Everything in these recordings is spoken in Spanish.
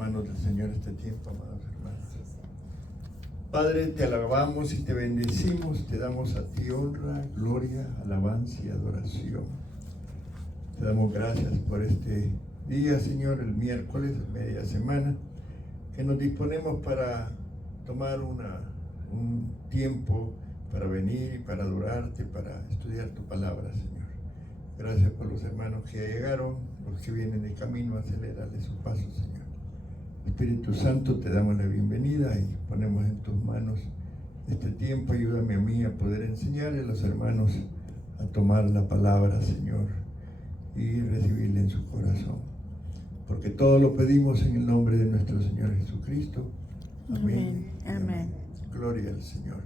Manos del Señor este tiempo, amados hermanos. Padre, te alabamos y te bendecimos, te damos a ti honra, gloria, alabanza y adoración. Te damos gracias por este día, Señor, el miércoles, media semana, que nos disponemos para tomar un tiempo para venir y para adorarte, para estudiar tu palabra, Señor. Gracias por los hermanos que llegaron, los que vienen de camino, acelerarle su paso, Señor. Espíritu Santo, te damos la bienvenida y ponemos en tus manos este tiempo. Ayúdame a mí a poder enseñarle a los hermanos a tomar la palabra, Señor, y recibirla en su corazón. Porque todo lo pedimos en el nombre de nuestro Señor Jesucristo. Amén. Amén. Gloria al Señor.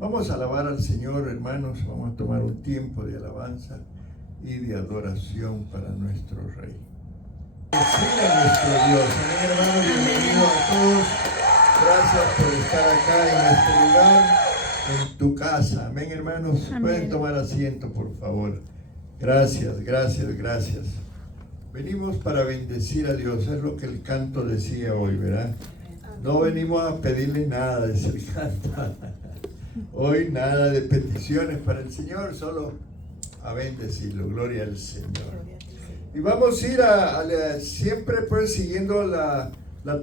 Vamos a alabar al Señor, hermanos. Vamos a tomar un tiempo de alabanza y de adoración para nuestro Rey. Bendiga nuestro Dios. Amén, hermanos. Bienvenidos a todos. Gracias por estar acá en este lugar, en tu casa. Amén, hermanos. Amén. Pueden tomar asiento, por favor. Gracias, gracias, gracias. Venimos para bendecir a Dios. Es lo que el canto decía hoy, ¿verdad? No venimos a pedirle nada, dice el canto. Hoy nada de peticiones para el Señor, solo a bendecirlo. Gloria al Señor. Y vamos a ir siempre pues siguiendo la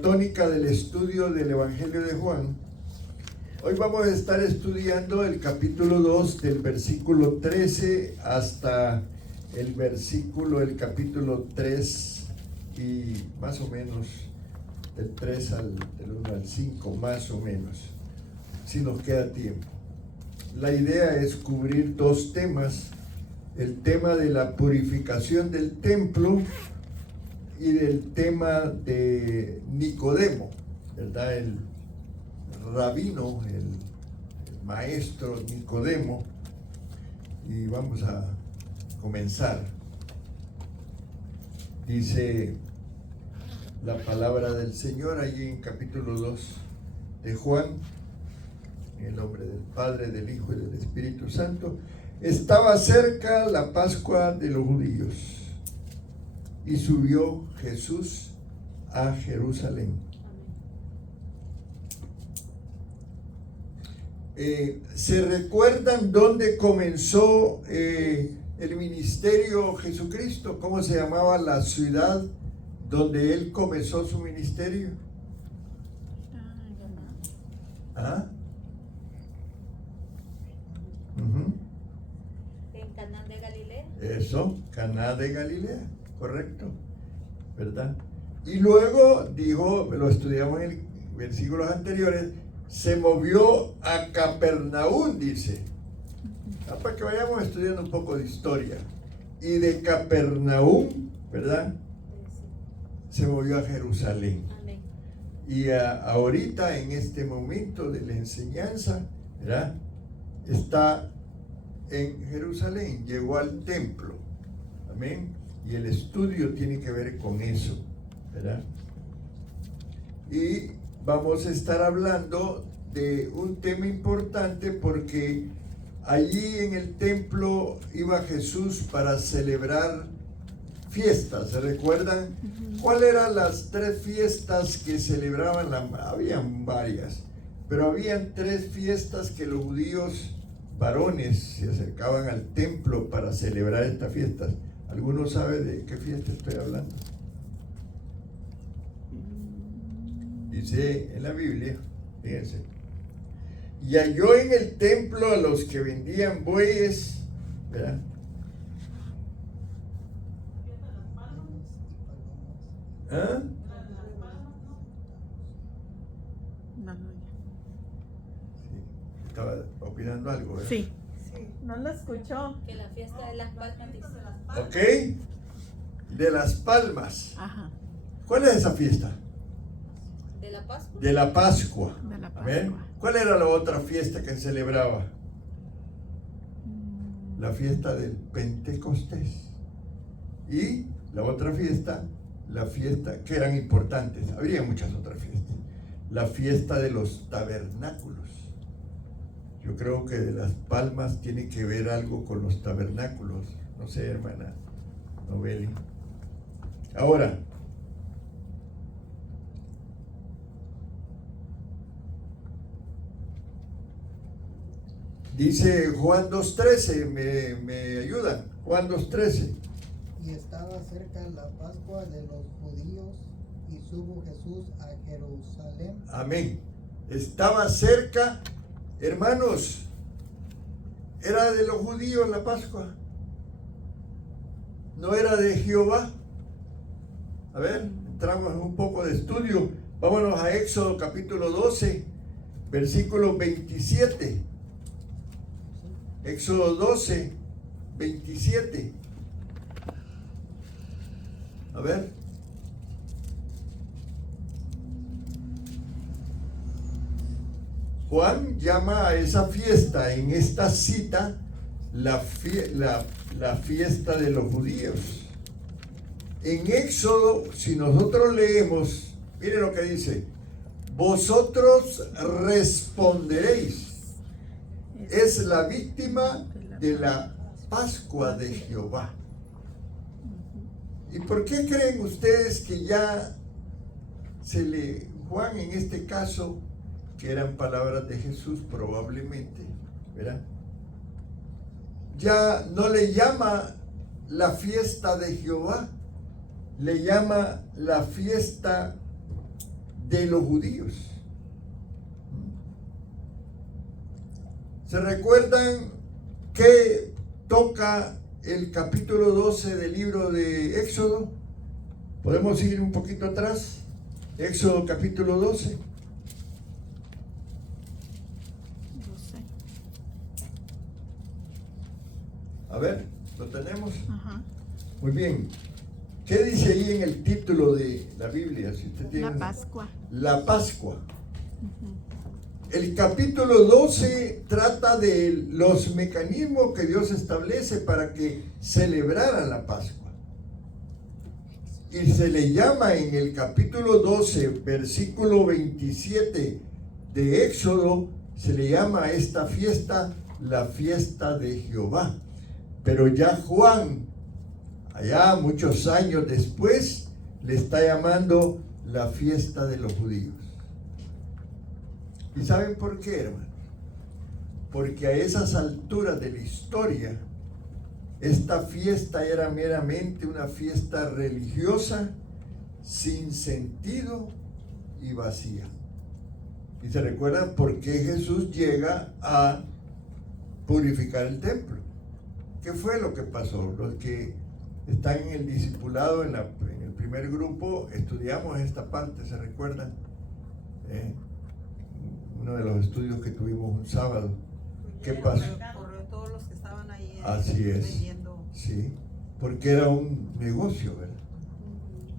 tónica del estudio del Evangelio de Juan. Hoy vamos a estar estudiando el capítulo 2 del versículo 13 hasta el capítulo 3 y más o menos del 3 del 1 al 5, más o menos, si nos queda tiempo. La idea es cubrir dos temas: el tema de la purificación del templo y del tema de Nicodemo, ¿verdad? El rabino, el maestro Nicodemo. Y vamos a comenzar. Dice la palabra del Señor allí en capítulo 2 de Juan, en el nombre del Padre, del Hijo y del Espíritu Santo. Estaba cerca la Pascua de los judíos y subió Jesús a Jerusalén. ¿Se recuerdan dónde comenzó el ministerio Jesucristo? ¿Cómo se llamaba la ciudad donde él comenzó su ministerio? ¿Ah? En Caná de Galilea. Eso, Caná de Galilea, correcto, ¿verdad? Y luego dijo, lo estudiamos en versículos anteriores, se movió a Capernaum, dice. Para que vayamos estudiando un poco de historia. Y de Capernaum, ¿verdad? Se movió a Jerusalén. Amén. Y ahorita, en este momento de la enseñanza, ¿verdad? Está en Jerusalén, llegó al templo. Amén. Y el estudio tiene que ver con eso, ¿verdad? Y vamos a estar hablando de un tema importante porque allí en el templo iba Jesús para celebrar fiestas. ¿Se recuerdan? ¿Cuáles eran las tres fiestas que celebraban? Habían varias, pero habían tres fiestas que los judíos varones se acercaban al templo para celebrar estas fiestas. ¿Alguno sabe de qué fiesta estoy hablando? Dice en la Biblia, fíjense, y halló en el templo a los que vendían bueyes, ¿verdad? ¿Ah? Sí, estaba opinando algo, ¿verdad? Sí, no lo escuchó. Que la fiesta de las palmas dice. ¿Ok? De las palmas. Ajá. ¿Cuál es esa fiesta? De la Pascua. De la Pascua. De la Pascua. ¿Ven? ¿Cuál era la otra fiesta que celebraba? La fiesta del Pentecostés. Y la otra fiesta, la fiesta que eran importantes, habría muchas otras fiestas. La fiesta de los tabernáculos. Yo creo que de las palmas tiene que ver algo con los tabernáculos. No sé, hermana Noveli. Ahora, Dice Juan 2:13, me ayudan. Juan 2:13. Y estaba cerca la Pascua de los judíos, y subió Jesús a Jerusalén. Amén. Estaba cerca, hermanos. Era de los judíos la Pascua. No era de Jehová. A ver, entramos en un poco de estudio. Vámonos a Éxodo capítulo 12, versículo 27. Éxodo 12, 27. A ver. Juan llama a esa fiesta, en esta cita, la fiesta de los judíos. En Éxodo, si nosotros leemos, miren lo que dice: vosotros responderéis. Es la víctima de la Pascua de Jehová. ¿Y por qué creen ustedes que ya Juan en este caso, que eran palabras de Jesús probablemente, ¿verdad? Ya no le llama la fiesta de Jehová, le llama la fiesta de los judíos. ¿Se recuerdan que toca el capítulo 12 del libro de Éxodo? ¿Podemos ir un poquito atrás? Éxodo capítulo 12. A ver, ¿lo tenemos? Ajá. Muy bien. ¿Qué dice ahí en el título de la Biblia? Si usted tiene La Pascua. La Pascua. El capítulo 12 trata de los mecanismos que Dios establece para que celebraran la Pascua. Y se le llama en el capítulo 12, versículo 27 de Éxodo, se le llama a esta fiesta la fiesta de Jehová. Pero ya Juan, allá muchos años después, le está llamando la fiesta de los judíos. ¿Y saben por qué, hermano? Porque a esas alturas de la historia, esta fiesta era meramente una fiesta religiosa, sin sentido y vacía. Y se recuerdan por qué Jesús llega a purificar el templo. ¿Qué fue lo que pasó? Los que están en el discipulado, en el primer grupo, estudiamos esta parte, ¿se recuerdan? Uno de los estudios que tuvimos un sábado. ¿Qué pasó? Corrió todos los que estaban ahí Así es. vendiendo. Sí, porque era un negocio, ¿verdad?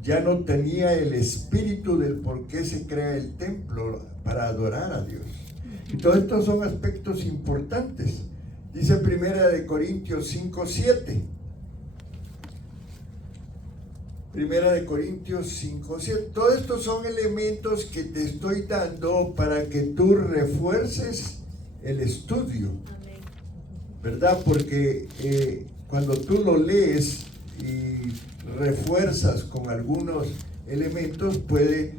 Ya no tenía el espíritu del por qué se crea el templo para adorar a Dios. Y todos estos son aspectos importantes. Dice Primera de Corintios 5:7. Primera de Corintios 5:7. Todos estos son elementos que te estoy dando para que tú refuerces el estudio, Amén. ¿verdad? Porque cuando tú lo lees y refuerzas con algunos elementos, puede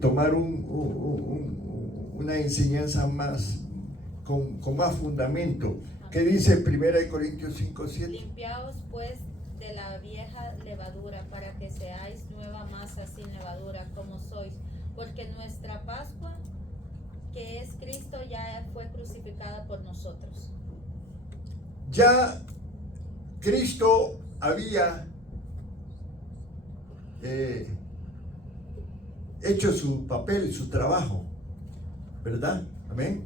tomar una enseñanza más con más fundamento. ¿Qué dice Primera de Corintios 5:7? Limpiaos pues de la vieja levadura, para que seáis nueva masa sin levadura, como sois, porque nuestra Pascua, que es Cristo, ya fue crucificada por nosotros. Ya Cristo había hecho su papel, su trabajo, ¿verdad? Amén.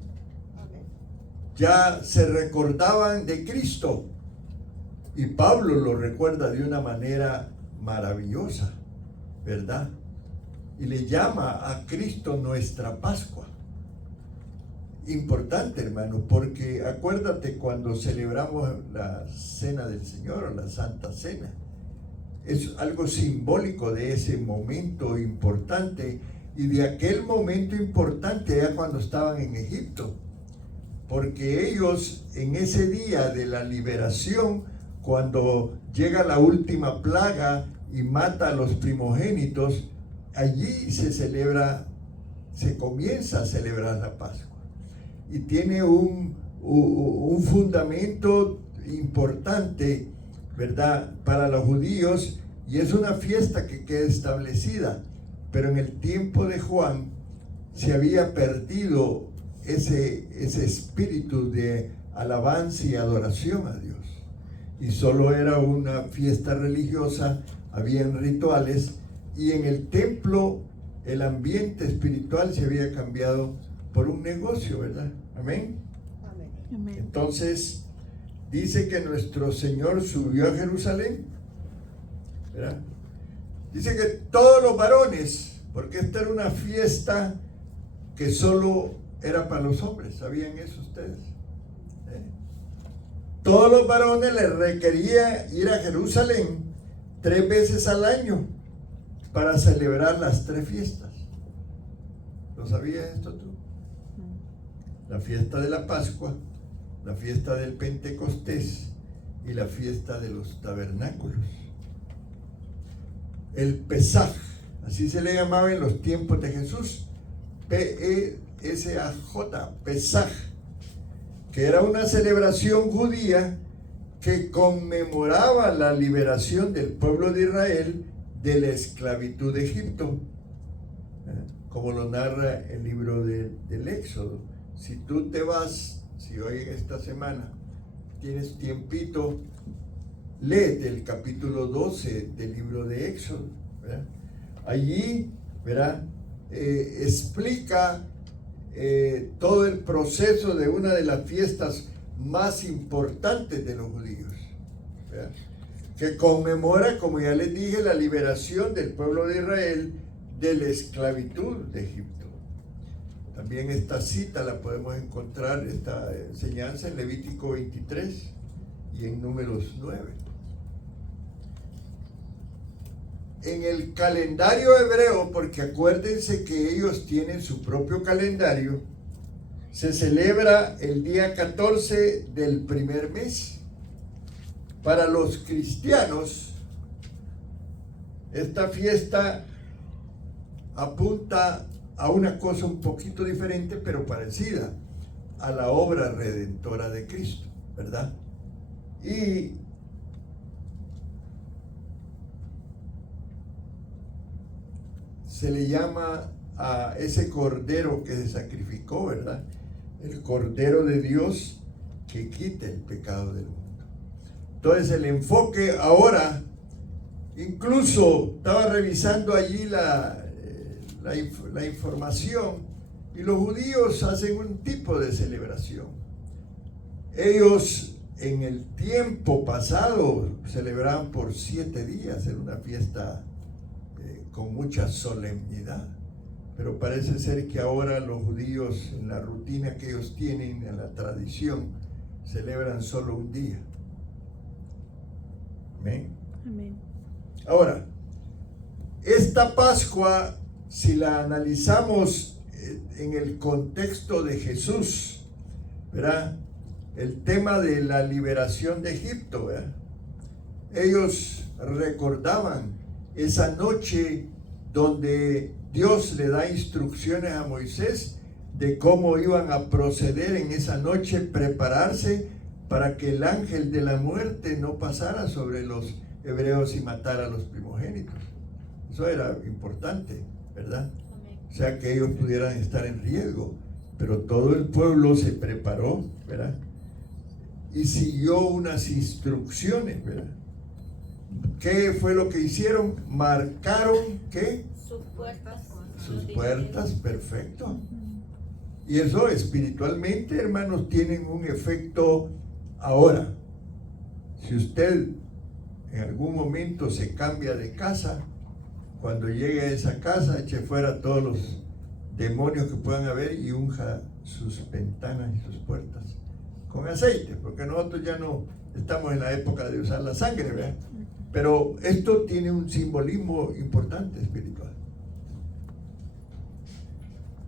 Ya se recordaban de Cristo, y Pablo lo recuerda de una manera maravillosa, ¿verdad? Y le llama a Cristo nuestra Pascua. Importante, hermano, porque acuérdate cuando celebramos la Cena del Señor o la Santa Cena, es algo simbólico de ese momento importante y de aquel momento importante ya cuando estaban en Egipto, porque ellos en ese día de la liberación, cuando llega la última plaga y mata a los primogénitos, allí se comienza a celebrar la Pascua. Y tiene un un fundamento importante, ¿verdad?, para los judíos, y es una fiesta que queda establecida, pero en el tiempo de Juan se había perdido ese espíritu de alabanza y adoración a Dios, y solo era una fiesta religiosa, habían rituales, y en el templo el ambiente espiritual se había cambiado por un negocio, ¿verdad? Amén. Amén. Entonces dice que nuestro Señor subió a Jerusalén, ¿verdad? Dice que todos los varones, porque esta era una fiesta que solo era para los hombres, ¿sabían eso ustedes? Todos los varones les requería ir a Jerusalén 3 veces al año para celebrar las 3 fiestas. ¿Lo sabías esto tú? La fiesta de la Pascua, la fiesta del Pentecostés y la fiesta de los tabernáculos. El Pesaj, así se le llamaba en los tiempos de Jesús, P-E-S-A-J, Pesaj, que era una celebración judía que conmemoraba la liberación del pueblo de Israel de la esclavitud de Egipto, como lo narra el libro del Éxodo. Si tú te vas, si hoy en esta semana tienes tiempito, léete el capítulo 12 del libro de Éxodo, ¿verdad? Allí, ¿verdad?, explica todo el proceso de una de las fiestas más importantes de los judíos, ¿verdad?, que conmemora, como ya les dije, la liberación del pueblo de Israel de la esclavitud de Egipto. También esta cita la podemos encontrar, esta enseñanza, en Levítico 23 y en Números 9. En el calendario hebreo, porque acuérdense que ellos tienen su propio calendario, se celebra el día 14 del primer mes. Para los cristianos, esta fiesta apunta a una cosa un poquito diferente, pero parecida a la obra redentora de Cristo, ¿verdad? Y se le llama a ese cordero que se sacrificó, ¿verdad?, el Cordero de Dios que quita el pecado del mundo. Entonces el enfoque ahora, incluso estaba revisando allí la información, y los judíos hacen un tipo de celebración. Ellos en el tiempo pasado celebraban por 7 días, era una fiesta con mucha solemnidad, pero parece ser que ahora los judíos, en la rutina que ellos tienen, en la tradición, celebran solo un día. Amén. Amén. Ahora, esta Pascua, si la analizamos en el contexto de Jesús, ¿verdad?, el tema de la liberación de Egipto, ¿verdad?, ellos recordaban esa noche donde Dios le da instrucciones a Moisés de cómo iban a proceder en esa noche, prepararse para que el ángel de la muerte no pasara sobre los hebreos y matara a los primogénitos. Eso era importante, ¿verdad? O sea, que ellos pudieran estar en riesgo, pero todo el pueblo se preparó, ¿verdad?, y siguió unas instrucciones, ¿verdad? ¿Qué fue lo que hicieron? Marcaron, ¿qué? Sus puertas. Sus puertas, perfecto. Y eso espiritualmente, hermanos, tienen un efecto ahora. Si usted en algún momento se cambia de casa, cuando llegue a esa casa, eche fuera todos los demonios que puedan haber y unja sus ventanas y sus puertas con aceite, porque nosotros ya no estamos en la época de usar la sangre, ¿verdad? Pero esto tiene un simbolismo importante espiritual.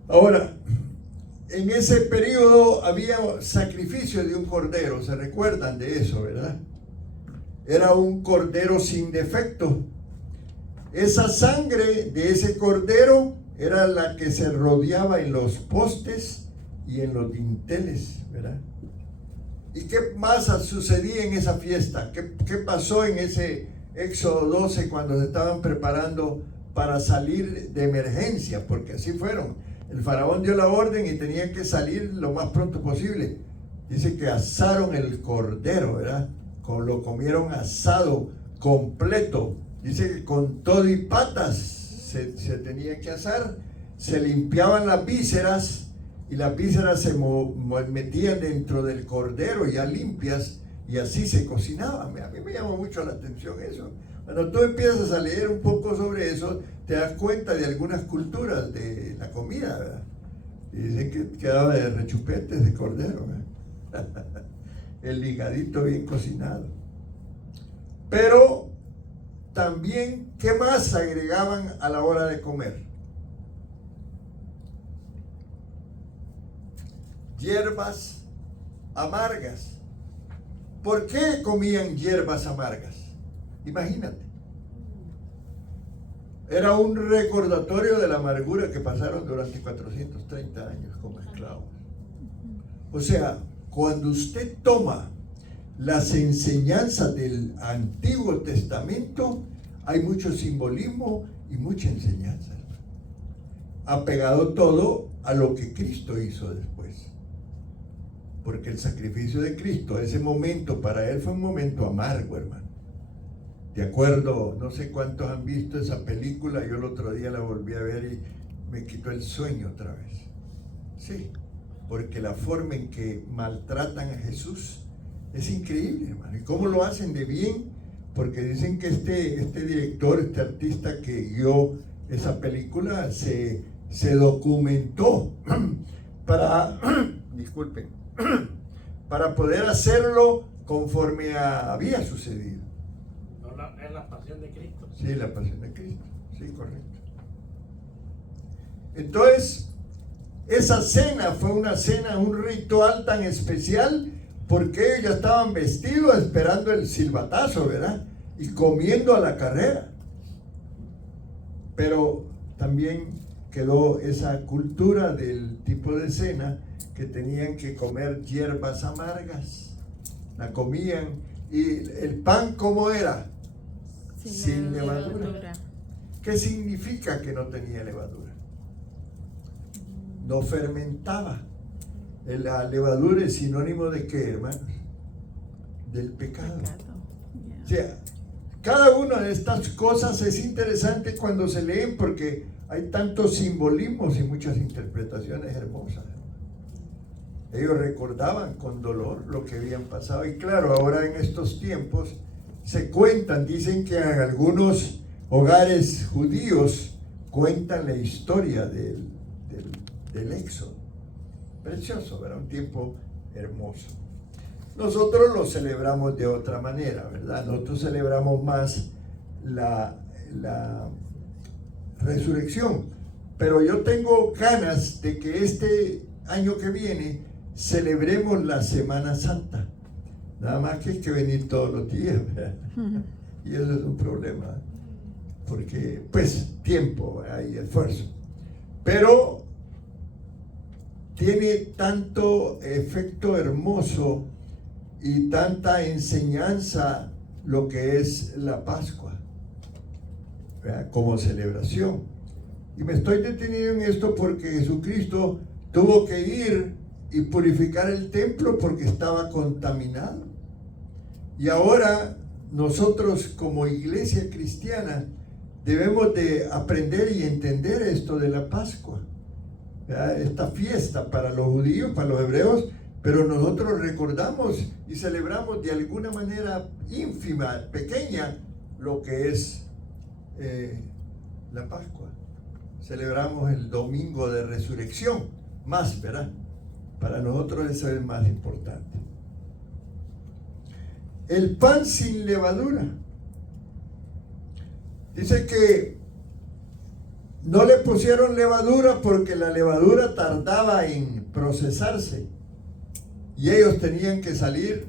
Ahora, en ese periodo había sacrificio de un cordero, ¿se recuerdan de eso, verdad? Era un cordero sin defecto. Esa sangre de ese cordero era la que se rodeaba en los postes y en los dinteles, ¿verdad? ¿Y qué más sucedía en esa fiesta? ¿Qué pasó en ese Éxodo 12 cuando se estaban preparando para salir de emergencia? Porque así fueron. El faraón dio la orden y tenían que salir lo más pronto posible. Dice que asaron el cordero, ¿verdad? Lo comieron asado, completo. Dice que con todo y patas se tenía que asar. Se limpiaban las vísceras y las vísceras se metían dentro del cordero ya limpias y así se cocinaban. A mí me llamó mucho la atención eso. Cuando tú empiezas a leer un poco sobre eso, te das cuenta de algunas culturas de la comida, ¿verdad? Y dicen que quedaba de rechupetes de cordero, ¿verdad? El ligadito bien cocinado. Pero también, ¿qué más agregaban a la hora de comer? Hierbas amargas. ¿Por qué comían hierbas amargas? Imagínate. Era un recordatorio de la amargura que pasaron durante 430 años como esclavos. O sea, cuando usted toma las enseñanzas del Antiguo Testamento, hay mucho simbolismo y mucha enseñanza. Apegado todo a lo que Cristo hizo después. Porque el sacrificio de Cristo, ese momento para él fue un momento amargo, hermano. De acuerdo, no sé cuántos han visto esa película, yo el otro día la volví a ver y me quitó el sueño otra vez. Sí, porque la forma en que maltratan a Jesús es increíble, hermano. ¿Y cómo lo hacen de bien? Porque dicen que este director, este artista que guió esa película se documentó para, disculpen, para poder hacerlo conforme había sucedido. Es la pasión de Cristo. Sí, la pasión de Cristo. Sí, correcto. Entonces, esa cena fue una cena, un ritual tan especial porque ellos ya estaban vestidos esperando el silbatazo, ¿verdad? Y comiendo a la carrera. Pero también quedó esa cultura del tipo de cena que tenían que comer hierbas amargas. La comían. ¿Y el pan cómo era? Sin levadura. ¿Qué significa que no tenía levadura? No fermentaba. La levadura es sinónimo de ¿qué, hermanos? Del pecado. O sea, cada una de estas cosas es interesante cuando se leen porque hay tantos simbolismos y muchas interpretaciones hermosas. Ellos recordaban con dolor lo que habían pasado. Y claro, ahora en estos tiempos se cuentan, dicen que en algunos hogares judíos cuentan la historia del Éxodo. Precioso, ¿verdad? Un tiempo hermoso. Nosotros lo celebramos de otra manera, ¿verdad? Nosotros celebramos más la resurrección. Pero yo tengo ganas de que este año que viene celebremos la Semana Santa. Nada más que hay que venir todos los días, ¿verdad? Y eso es un problema, porque pues tiempo hay esfuerzo, pero tiene tanto efecto hermoso y tanta enseñanza lo que es la Pascua, ¿verdad? Como celebración. Y me estoy deteniendo en esto porque Jesucristo tuvo que ir y purificar el templo porque estaba contaminado. Y ahora nosotros como iglesia cristiana debemos de aprender y entender esto de la Pascua, ¿verdad? Esta fiesta para los judíos, para los hebreos, pero nosotros recordamos y celebramos de alguna manera ínfima, pequeña, lo que es la Pascua. Celebramos el domingo de resurrección, más, ¿verdad? Para nosotros eso es más importante. El pan sin levadura. Dice que no le pusieron levadura porque la levadura tardaba en procesarse y ellos tenían que salir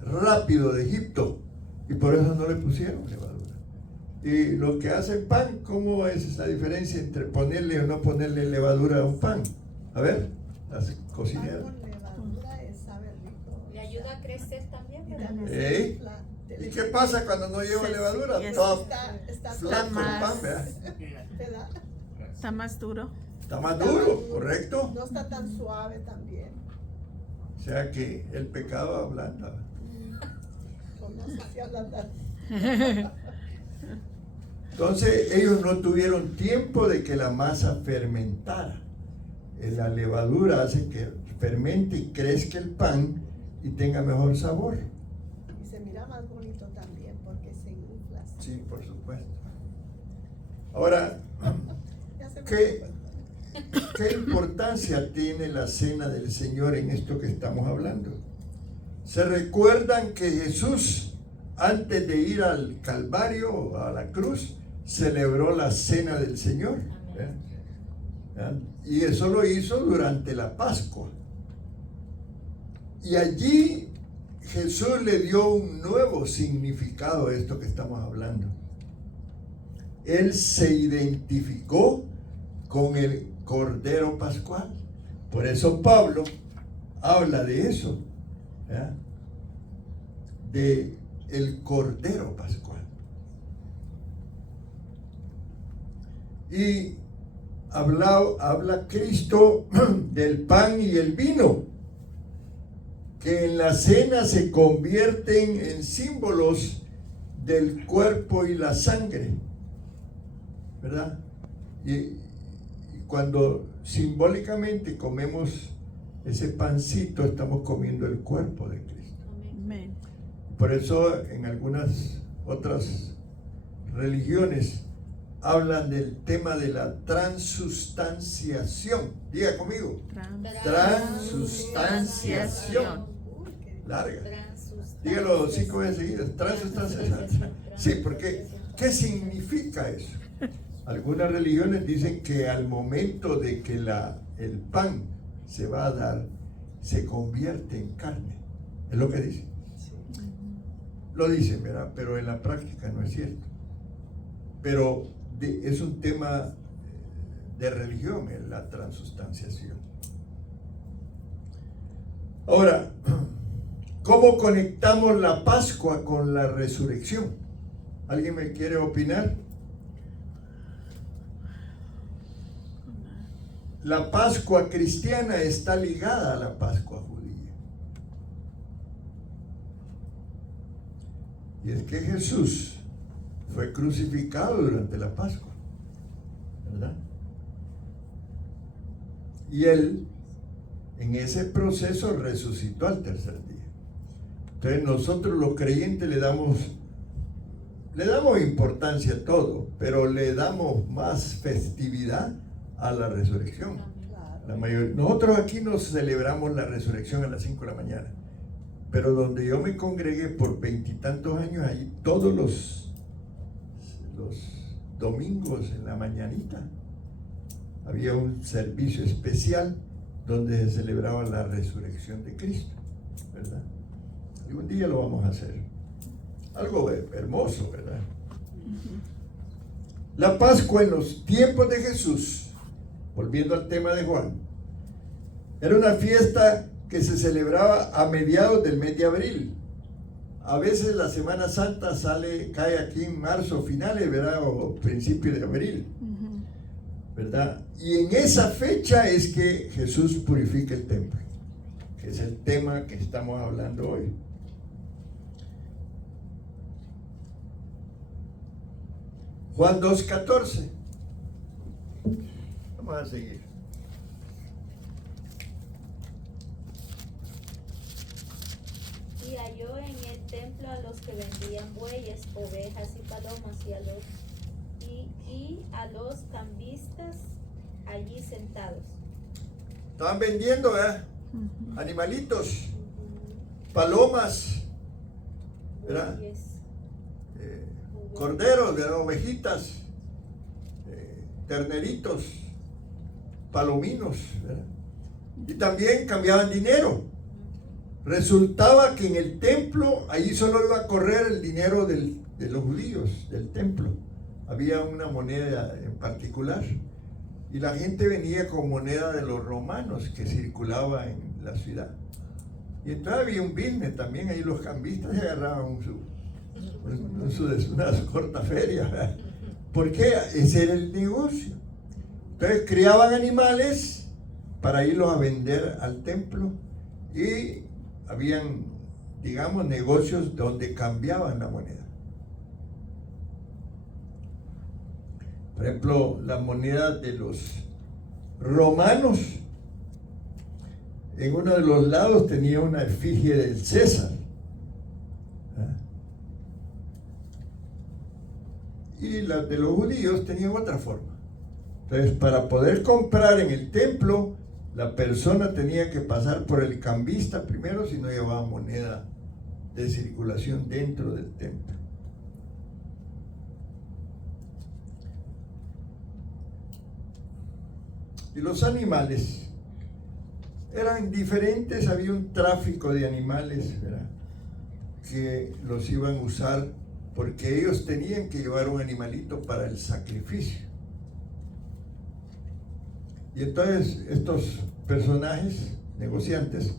rápido de Egipto y por eso no le pusieron levadura. Y lo que hace el pan, ¿cómo es esa diferencia entre ponerle o no ponerle levadura a un pan? A ver, las cocineras. Con levadura sabe rico. Le ayuda a crecer también, ¿verdad? ¿Eh? ¿Y qué pasa cuando no lleva levadura? Sí, Todo Está flaco el más- pan, ¿verdad? ¿verdad? Está más duro. Está más duro, ¿correcto? No está tan suave también. O sea que el pecado ablanda. Como no sé si hablan. Entonces ellos no tuvieron tiempo de que la masa fermentara. La levadura hace que fermente y crezca el pan y tenga mejor sabor. Y se mira más bonito también porque se infla. Sí, por supuesto. Ahora, Ya se me ¿qué importancia tiene la cena del Señor en esto que estamos hablando? ¿Se recuerdan que Jesús, antes de ir al Calvario, a la cruz, celebró la cena del Señor? ¿Eh? Y eso lo hizo durante la Pascua. Y allí Jesús le dio un nuevo significado a esto que estamos hablando. Él se identificó con el Cordero Pascual. Por eso Pablo habla de eso, ¿ya? De el Cordero Pascual. Y habla Cristo del pan y el vino, que en la cena se convierten en símbolos del cuerpo y la sangre, ¿verdad? Y cuando simbólicamente comemos ese pancito, estamos comiendo el cuerpo de Cristo. Amén. Por eso en algunas otras religiones hablan del tema de la transustanciación. Diga conmigo. Transustanciación. Uy, qué Larga. Transustanciación. Dígalo 5 veces seguidas. Transustanciación. Sí, porque ¿qué significa eso? Algunas religiones dicen que al momento de que el pan se va a dar, se convierte en carne. Es lo que dicen. Lo dicen, ¿verdad? Pero en la práctica no es cierto. Pero es un tema de religión, la transustanciación. Ahora, ¿cómo conectamos la Pascua con la resurrección? ¿Alguien me quiere opinar? La Pascua cristiana está ligada a la Pascua judía. Y es que Jesús fue crucificado durante la Pascua, ¿verdad? Y Él, en ese proceso, resucitó al tercer día. Entonces nosotros los creyentes le damos importancia a todo, pero le damos más festividad a la resurrección. Nosotros aquí nos celebramos la resurrección a las 5 de la mañana, pero donde yo me congregué por 20 y tantos años, ahí todos los domingos en la mañanita había un servicio especial donde se celebraba la resurrección de Cristo, ¿verdad? Y un día lo vamos a hacer. Algo hermoso, ¿verdad? La Pascua en los tiempos de Jesús, volviendo al tema de Juan, era una fiesta que se celebraba a mediados del mes de abril. A veces la Semana Santa cae aquí en marzo, finales, ¿verdad? O principio de abril, ¿verdad? Y en esa fecha es que Jesús purifica el templo, que es el tema que estamos hablando hoy. Juan 2:14. Vamos a seguir. Y halló en el templo a los que vendían bueyes, ovejas y palomas y a los cambistas allí sentados. Estaban vendiendo, animalitos, palomas, ¿verdad? Bueyes, Corderos, ¿verdad? Ovejitas, terneritos, palominos, ¿verdad? Y también cambiaban dinero. Resultaba que en el templo, allí solo iba a correr el dinero de los judíos, del templo. Había una moneda en particular. Y la gente venía con moneda de los romanos que circulaba en la ciudad. Y entonces había un business también, ahí los cambistas se agarraban una corta feria, ¿verdad? Porque ese era el negocio. Entonces criaban animales para irlos a vender al templo y habían, digamos, negocios donde cambiaban la moneda. Por ejemplo, la moneda de los romanos, en uno de los lados tenía una efigie del César. Y las de los judíos tenían otra forma. Entonces, para poder comprar en el templo, la persona tenía que pasar por el cambista primero, si no llevaba moneda de circulación dentro del templo. Y los animales eran diferentes, había un tráfico de animales, ¿verdad?, que los iban a usar porque ellos tenían que llevar un animalito para el sacrificio. Y entonces estos personajes, negociantes,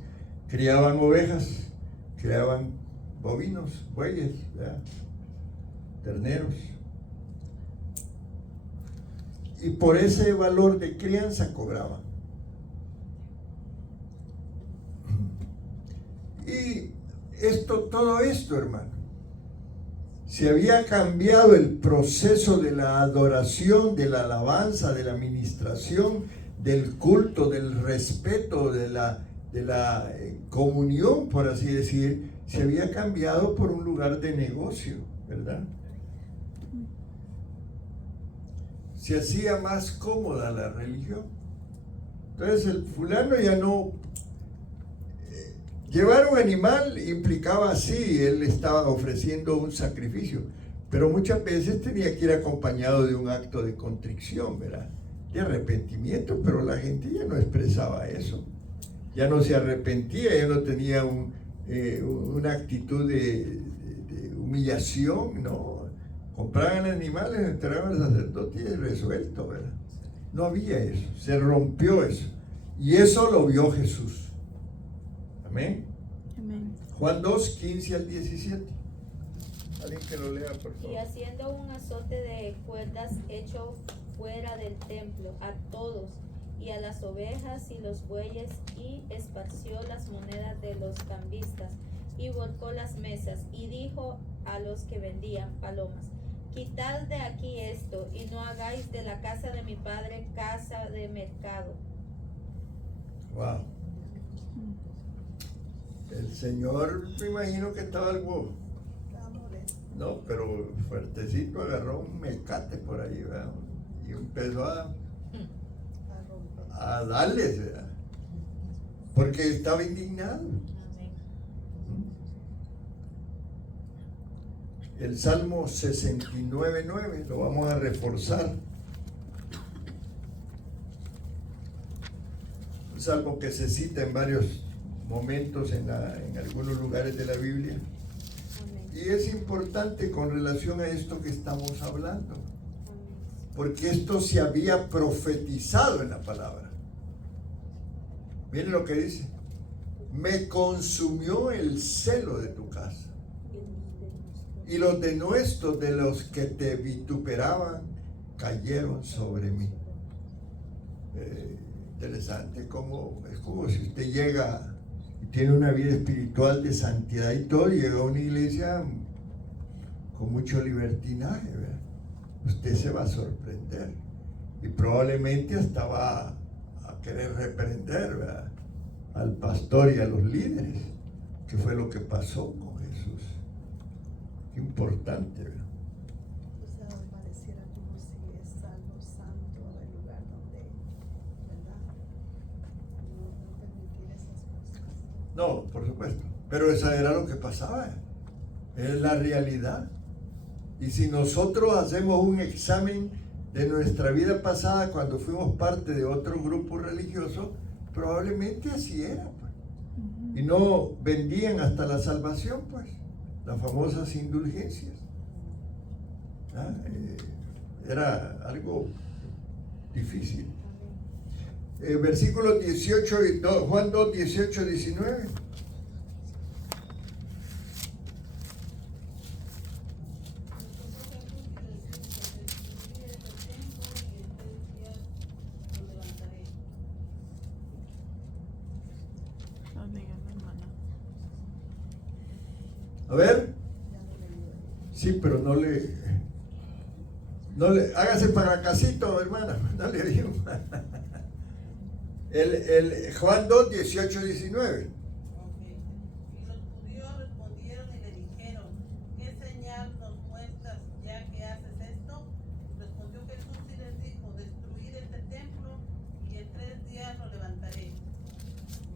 criaban ovejas, criaban bovinos, bueyes, ¿verdad?, terneros. Y por ese valor de crianza cobraban. Y todo esto, hermano, se había cambiado el proceso de la adoración, de la alabanza, de la administración, del culto, del respeto, de la comunión, por así decir, se había cambiado por un lugar de negocio, ¿verdad? Se hacía más cómoda la religión. Entonces el fulano ya no... Llevar un animal implicaba, sí, él estaba ofreciendo un sacrificio, pero muchas veces tenía que ir acompañado de un acto de contrición, ¿verdad?, de arrepentimiento, pero la gente ya no expresaba eso, ya no se arrepentía, ya no tenía una actitud de humillación, ¿no? Compraban animales, entregaban al sacerdote y resuelto, ¿verdad? No había eso, se rompió eso, y eso lo vio Jesús. Amén. Amén. Juan 2, 15 al 17. Alguien que lo lea, por favor. Y haciendo un azote de cuerdas hecho fuera del templo a todos y a las ovejas y los bueyes, y esparció las monedas de los cambistas y volcó las mesas, y dijo a los que vendían palomas: quitad de aquí esto, y no hagáis de la casa de mi padre casa de mercado. Wow. El Señor, me imagino que estaba algo, no, pero fuertecito, agarró un mecate por ahí, ¿verdad?, y empezó a darles, ¿verdad?, porque estaba indignado. Amén. El Salmo 69:9 lo vamos a reforzar. Un salmo que se cita en varios momentos en algunos lugares de la Biblia. Amén. Y es importante con relación a esto que estamos hablando, porque esto se había profetizado en la palabra. Miren lo que dice: me consumió el celo de tu casa, y los denuestos de los que te vituperaban cayeron sobre mí. Interesante, es como si usted llega y tiene una vida espiritual de santidad y todo, y llega a una iglesia con mucho libertinaje, ¿verdad? Usted se va a sorprender y probablemente hasta va a querer reprender, ¿verdad?, al pastor y a los líderes, que fue lo que pasó con Jesús. Qué importante, ¿verdad? O sea, pareciera como si es algo santo el lugar donde, ¿verdad?, no permitir esas cosas. No, por supuesto, pero esa era lo que pasaba, es la realidad. Y si nosotros hacemos un examen de nuestra vida pasada cuando fuimos parte de otro grupo religioso, probablemente así era, pues. Y no vendían hasta la salvación, pues, las famosas indulgencias. Era algo difícil. Versículos 18 y Juan 2, 18, 19. A ver. Sí, pero no le hágase para casito, hermana. No le digo. El Juan 2, 18, 19. Y los judíos respondieron y le dijeron: ¿qué señal nos muestras ya que haces esto? Respondió Jesús y les dijo: destruid este templo y en 3 días lo levantaré.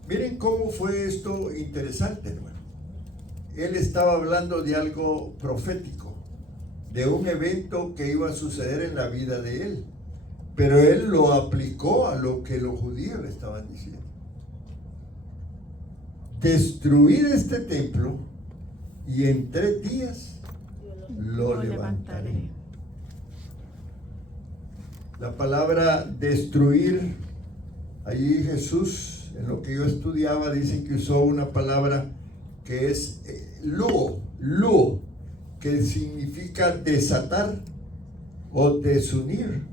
Miren cómo fue esto interesante, hermano. Él estaba hablando de algo profético, de un evento que iba a suceder en la vida de él. Pero él lo aplicó a lo que los judíos le estaban diciendo. Destruir este templo y en 3 días lo levantaré. La palabra destruir, allí Jesús, en lo que yo estudiaba, dice que usó una palabra que es luo, que significa desatar o desunir.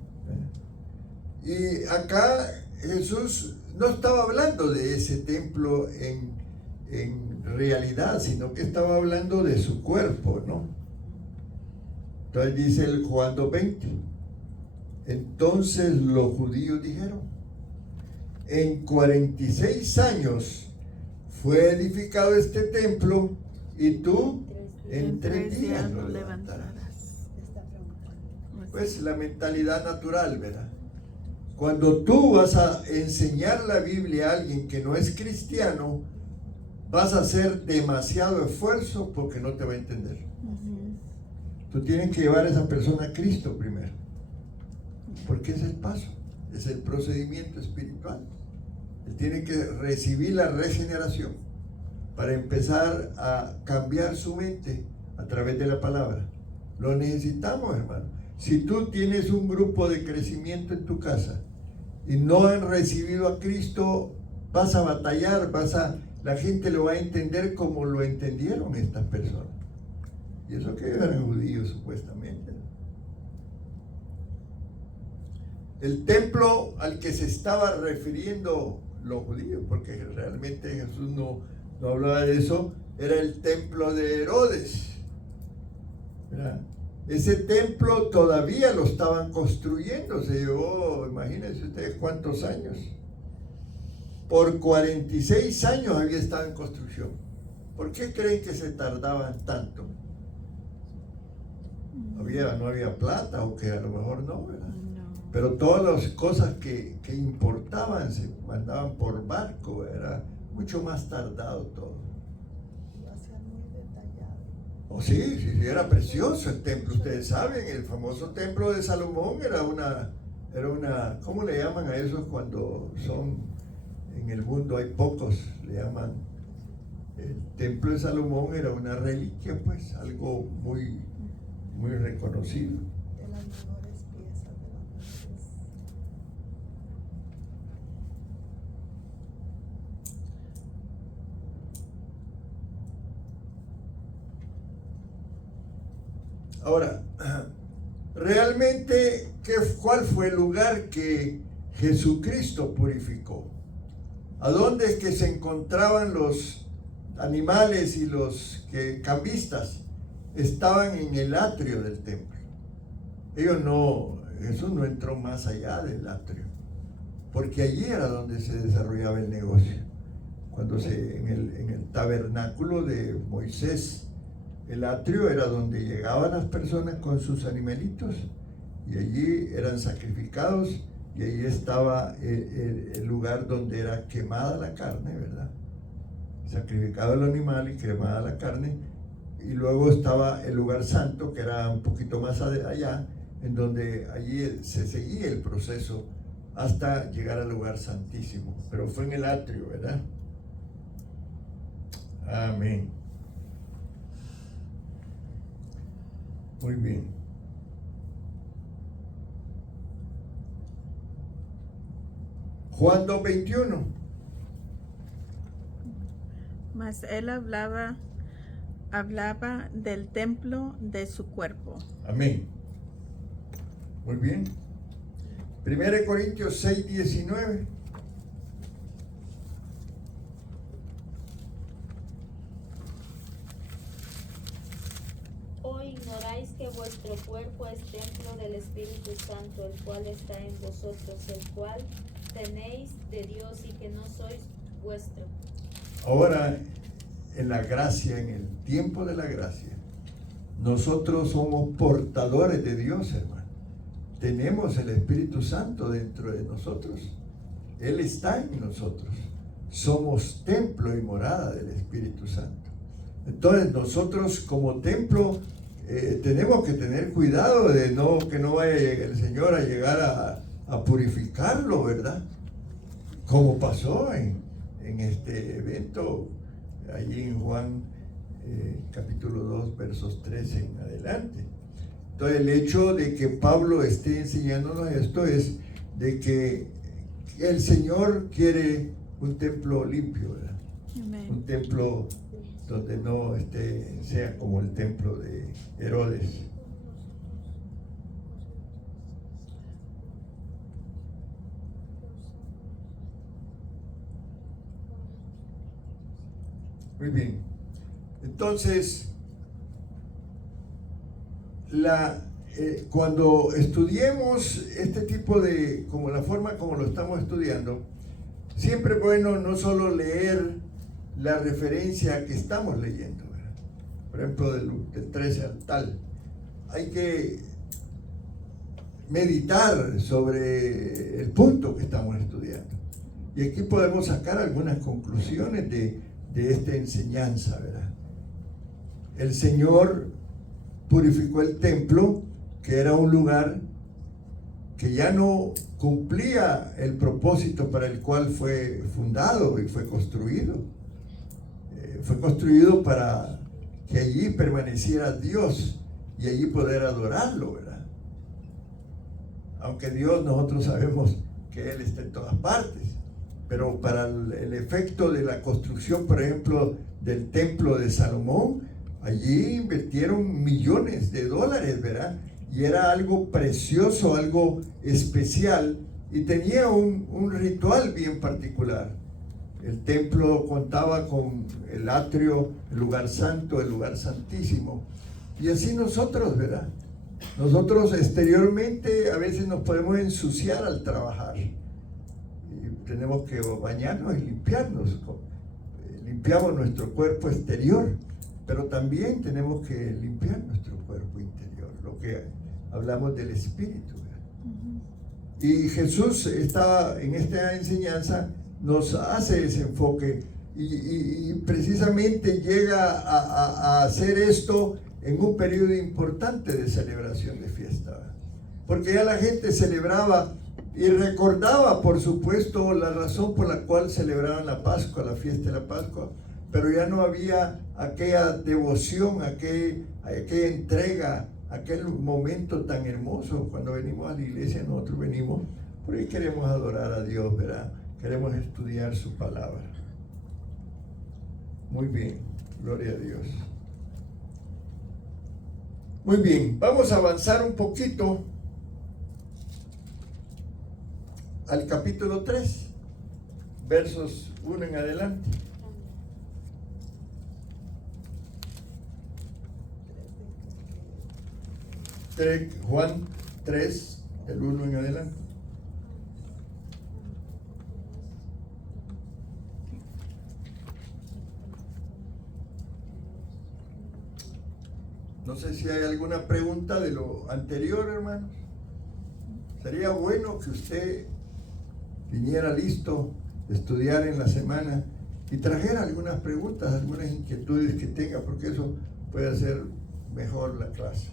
Y acá Jesús no estaba hablando de ese templo en realidad, sino que estaba hablando de su cuerpo, ¿no? Entonces dice el Juan 2:20. Entonces los judíos dijeron: en 46 años fue edificado este templo y tú en 3 días lo levantarás. Pues la mentalidad natural, ¿verdad? Cuando tú vas a enseñar la Biblia a alguien que no es cristiano, vas a hacer demasiado esfuerzo porque no te va a entender. Tú tienes que llevar a esa persona a Cristo primero, porque es el paso, es el procedimiento espiritual. Él tiene que recibir la regeneración para empezar a cambiar su mente a través de la palabra. Lo necesitamos, hermano. Si tú tienes un grupo de crecimiento en tu casa y no han recibido a Cristo, vas a batallar, la gente lo va a entender como lo entendieron estas personas. Y eso que eran judíos supuestamente. El templo al que se estaba refiriendo los judíos, porque realmente Jesús no hablaba de eso, era el templo de Herodes. ¿Verdad? Ese templo todavía lo estaban construyendo, se llevó, imagínense ustedes cuántos años. Por 46 años había estado en construcción. ¿Por qué creen que se tardaban tanto? No había plata, o que a lo mejor no, ¿verdad? Pero todas las cosas que importaban se mandaban por barco, era mucho más tardado todo. Lo hacían muy detallado. Oh, sí, era precioso el templo. Ustedes saben, el famoso templo de Salomón era una, ¿cómo le llaman a esos cuando son, en el mundo hay pocos, le llaman, el templo de Salomón era una reliquia, pues, algo muy, muy reconocido. De las mejores piezas de las mejores. Ahora, realmente, ¿cuál fue el lugar que Jesucristo purificó? ¿A dónde es que se encontraban los animales y los cambistas? Estaban en el atrio del templo. Jesús no entró más allá del atrio, porque allí era donde se desarrollaba el negocio. En el tabernáculo de Moisés, el atrio era donde llegaban las personas con sus animalitos y allí eran sacrificados, y allí estaba el lugar donde era quemada la carne, ¿verdad? Sacrificado el animal y quemada la carne. Y luego estaba el lugar santo, que era un poquito más allá, en donde allí se seguía el proceso hasta llegar al lugar santísimo. Pero fue en el atrio, ¿verdad? Amén. Muy bien. Juan 2:21. Mas él hablaba del templo de su cuerpo. Amén. Muy bien. 1 Corintios 6:19. ignoráis que vuestro cuerpo es templo del Espíritu Santo, el cual está en vosotros, el cual tenéis de Dios y que no sois vuestro? Ahora, en la gracia, en el tiempo de la gracia, nosotros somos portadores de Dios, hermano. Tenemos el Espíritu Santo dentro de nosotros. Él está en nosotros. Somos templo y morada del Espíritu Santo. Entonces nosotros como templo tenemos que tener cuidado de que no vaya el Señor a llegar a purificarlo, ¿verdad? Como pasó en este evento allí en Juan capítulo 2 versos 13 en adelante. Entonces el hecho de que Pablo esté enseñándonos esto es de que el Señor quiere un templo limpio, ¿verdad? Amén. Un templo donde no sea como el templo de Herodes. Muy bien. Entonces, cuando estudiemos este tipo de, como la forma como lo estamos estudiando, siempre es bueno no solo leer la referencia que estamos leyendo, ¿verdad? Por ejemplo, del 13 al tal. Hay que meditar sobre el punto que estamos estudiando. Y aquí podemos sacar algunas conclusiones de esta enseñanza, ¿verdad? El Señor purificó el templo, que era un lugar que ya no cumplía el propósito para el cual fue fundado y fue construido. Fue construido para que allí permaneciera Dios y allí poder adorarlo, ¿verdad? Aunque Dios, nosotros sabemos que Él está en todas partes, pero para el efecto de la construcción, por ejemplo, del templo de Salomón, allí invirtieron millones de dólares, ¿verdad? Y era algo precioso, algo especial, y tenía un ritual bien particular. El templo contaba con el atrio, el lugar santo, el lugar santísimo. Y así nosotros, ¿verdad? Nosotros exteriormente a veces nos podemos ensuciar al trabajar. Y tenemos que bañarnos y limpiarnos. Limpiamos nuestro cuerpo exterior, pero también tenemos que limpiar nuestro cuerpo interior, lo que hablamos del espíritu, ¿verdad? Y Jesús está en esta enseñanza, nos hace ese enfoque y precisamente llega a hacer esto en un periodo importante de celebración de fiesta, ¿verdad? Porque ya la gente celebraba y recordaba, por supuesto, la razón por la cual celebraban la Pascua, la fiesta de la Pascua, pero ya no había aquella devoción, aquella entrega, aquel momento tan hermoso. Cuando venimos a la iglesia, nosotros venimos porque queremos adorar a Dios, ¿verdad? Queremos estudiar su palabra. Muy bien, gloria a Dios. Muy bien, vamos a avanzar un poquito al capítulo 3, versos 1 en adelante. Juan 3, del 1 en adelante. No sé si hay alguna pregunta de lo anterior, hermanos. Sería bueno que usted viniera listo, estudiar en la semana y trajera algunas preguntas, algunas inquietudes que tenga, porque eso puede hacer mejor la clase.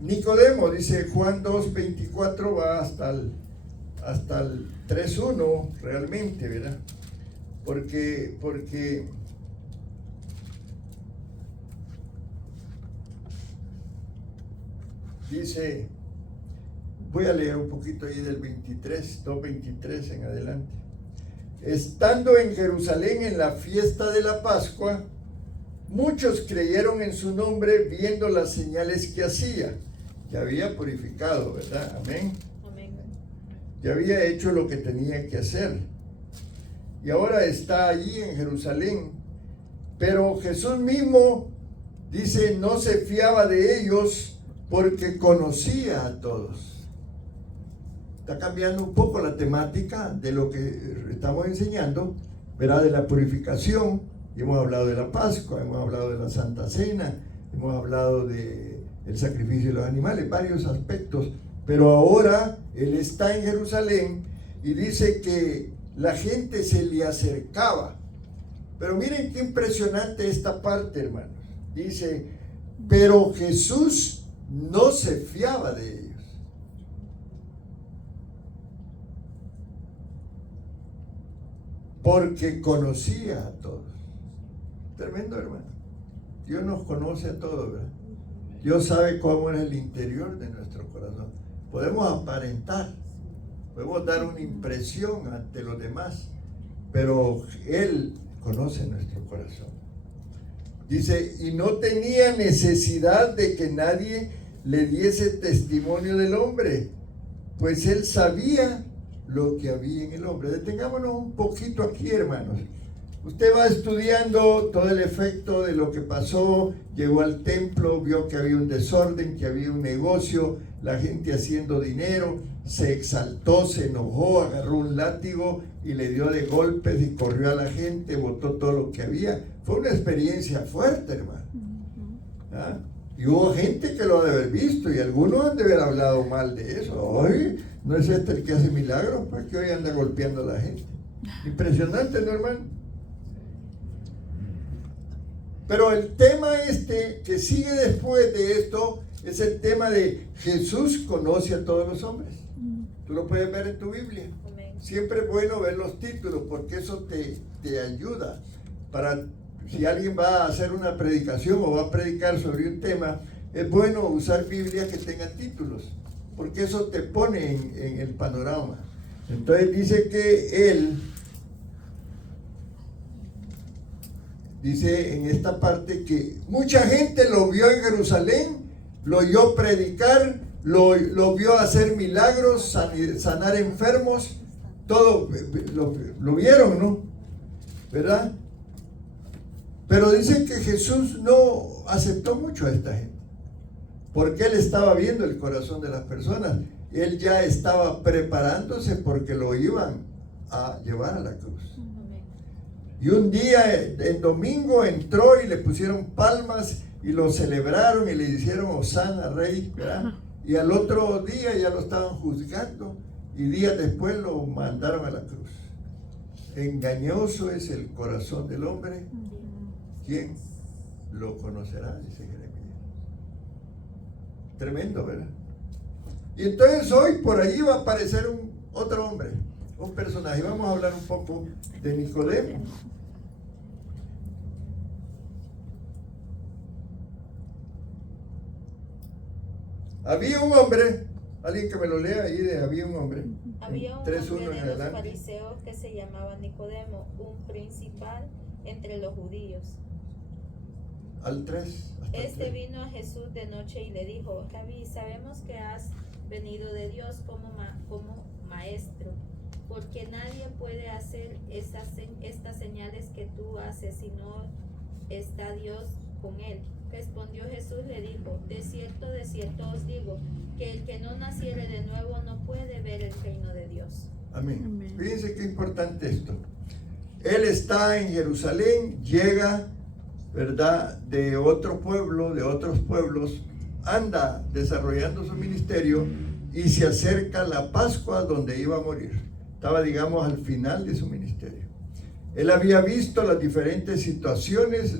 Nicodemo, dice Juan 2:24, va hasta el 3:1 realmente, ¿verdad? Porque dice, voy a leer un poquito ahí del 2:23 en adelante. Estando en Jerusalén en la fiesta de la Pascua, muchos creyeron en su nombre viendo las señales que hacía. Ya había purificado, ¿verdad? Amén. Amén. Ya había hecho lo que tenía que hacer. Y ahora está allí en Jerusalén. Pero Jesús mismo Dice, no se fiaba de ellos porque conocía a todos. Está cambiando un poco la temática de lo que estamos enseñando, ¿verdad? De la purificación. Y hemos hablado de la Pascua, hemos hablado de la Santa Cena, hemos hablado de el sacrificio de los animales, varios aspectos. Pero ahora él está en Jerusalén y dice que la gente se le acercaba. Pero miren qué impresionante esta parte, hermanos. Dice, pero Jesús no se fiaba de ellos. Porque conocía a todos. Tremendo, hermano. Dios nos conoce a todos, ¿verdad? Dios sabe cómo es el interior de nuestro corazón. Podemos aparentar, podemos dar una impresión ante los demás, pero Él conoce nuestro corazón. Dice, y no tenía necesidad de que nadie le diese testimonio del hombre, pues Él sabía lo que había en el hombre. Detengámonos un poquito aquí, hermanos. Usted va estudiando todo el efecto de lo que pasó, llegó al templo, vio que había un desorden, que había un negocio, la gente haciendo dinero, se exaltó, se enojó, agarró un látigo y le dio de golpes y corrió a la gente, botó todo lo que había. Fue una experiencia fuerte, hermano. ¿Ah? Y hubo gente que lo ha de haber visto y algunos han de haber hablado mal de eso. Ay, ¿no es este el que hace milagros? Pues que hoy anda golpeando a la gente. Impresionante, ¿no, hermano? Pero el tema que sigue después de esto es el tema de Jesús conoce a todos los hombres. Tú lo puedes ver en tu Biblia. Siempre es bueno ver los títulos porque eso te ayuda para, si alguien va a hacer una predicación o va a predicar sobre un tema, es bueno usar Biblias que tengan títulos porque eso te pone en el panorama. Entonces dice que él, dice en esta parte que mucha gente lo vio en Jerusalén, lo oyó predicar, lo vio hacer milagros, sanar enfermos, todo lo vieron, ¿no? ¿Verdad? Pero dice que Jesús no aceptó mucho a esta gente, porque él estaba viendo el corazón de las personas. Él ya estaba preparándose porque lo iban a llevar a la cruz. Y un día, el domingo, entró y le pusieron palmas y lo celebraron y le hicieron Hosana, Rey, ¿verdad? Y al otro día ya lo estaban juzgando y días después lo mandaron a la cruz. Engañoso es el corazón del hombre. ¿Quién lo conocerá? Dice Jeremías. Tremendo, ¿verdad? Y entonces hoy por ahí va a aparecer otro hombre, un personaje. Vamos a hablar un poco de Nicodemo. Había un hombre, alguien que me lo lea ahí, había un hombre. Había un 3:1 hombre en de los adelante. fariseos que se llamaba Nicodemo, un principal entre los judíos. Al 3. Este vino a Jesús de noche y le dijo, Rabí, sabemos que has venido de Dios como maestro, porque nadie puede hacer estas señales que tú haces si no está Dios con él. Respondió Jesús, le dijo, de cierto os digo, que el que no naciere de nuevo no puede ver el reino de Dios. Amén. Amén. Fíjense qué importante esto. Él está en Jerusalén, llega, ¿verdad?, de otro pueblo, de otros pueblos, anda desarrollando su ministerio y se acerca la Pascua donde iba a morir. Estaba, digamos, al final de su ministerio. Él había visto las diferentes situaciones,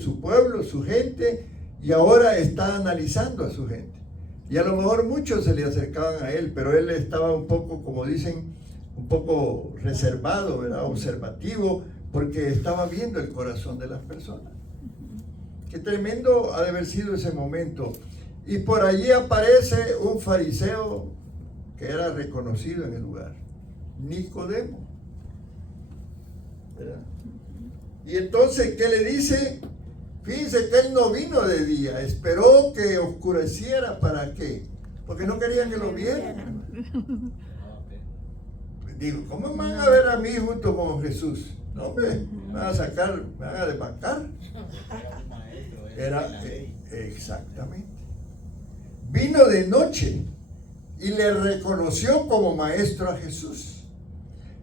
su pueblo, su gente, y ahora está analizando a su gente. Y a lo mejor muchos se le acercaban a él, pero él estaba un poco, como dicen, un poco reservado, ¿verdad?, observativo, porque estaba viendo el corazón de las personas. Qué tremendo ha de haber sido ese momento. Y por allí aparece un fariseo que era reconocido en el lugar, Nicodemo, ¿verdad? Y entonces, ¿qué le dice? Fíjense que él no vino de día, esperó que oscureciera. ¿Para qué? Porque no querían que lo vieran. Digo, ¿cómo me van a ver a mí junto con Jesús? No, hombre, me van a sacar, me van a desbancar. Era exactamente. Vino de noche y le reconoció como maestro a Jesús.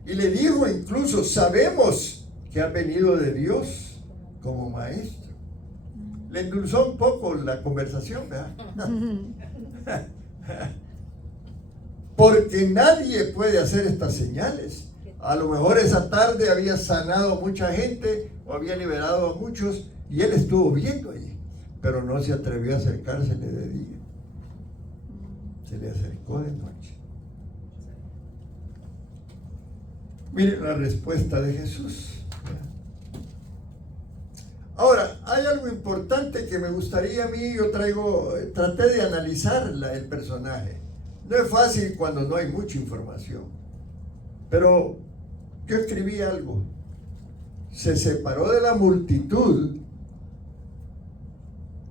Y le dijo incluso, sabemos que ha venido de Dios como maestro. Le endulzó un poco la conversación, ¿verdad? Porque nadie puede hacer estas señales. A lo mejor esa tarde había sanado a mucha gente o había liberado a muchos y él estuvo viendo allí, pero no se atrevió a acercársele de día. Se le acercó de noche. Miren la respuesta de Jesús. Ahora, hay algo importante que me gustaría a mí, traté de analizar el personaje. No es fácil cuando no hay mucha información, pero yo escribí algo. Se separó de la multitud,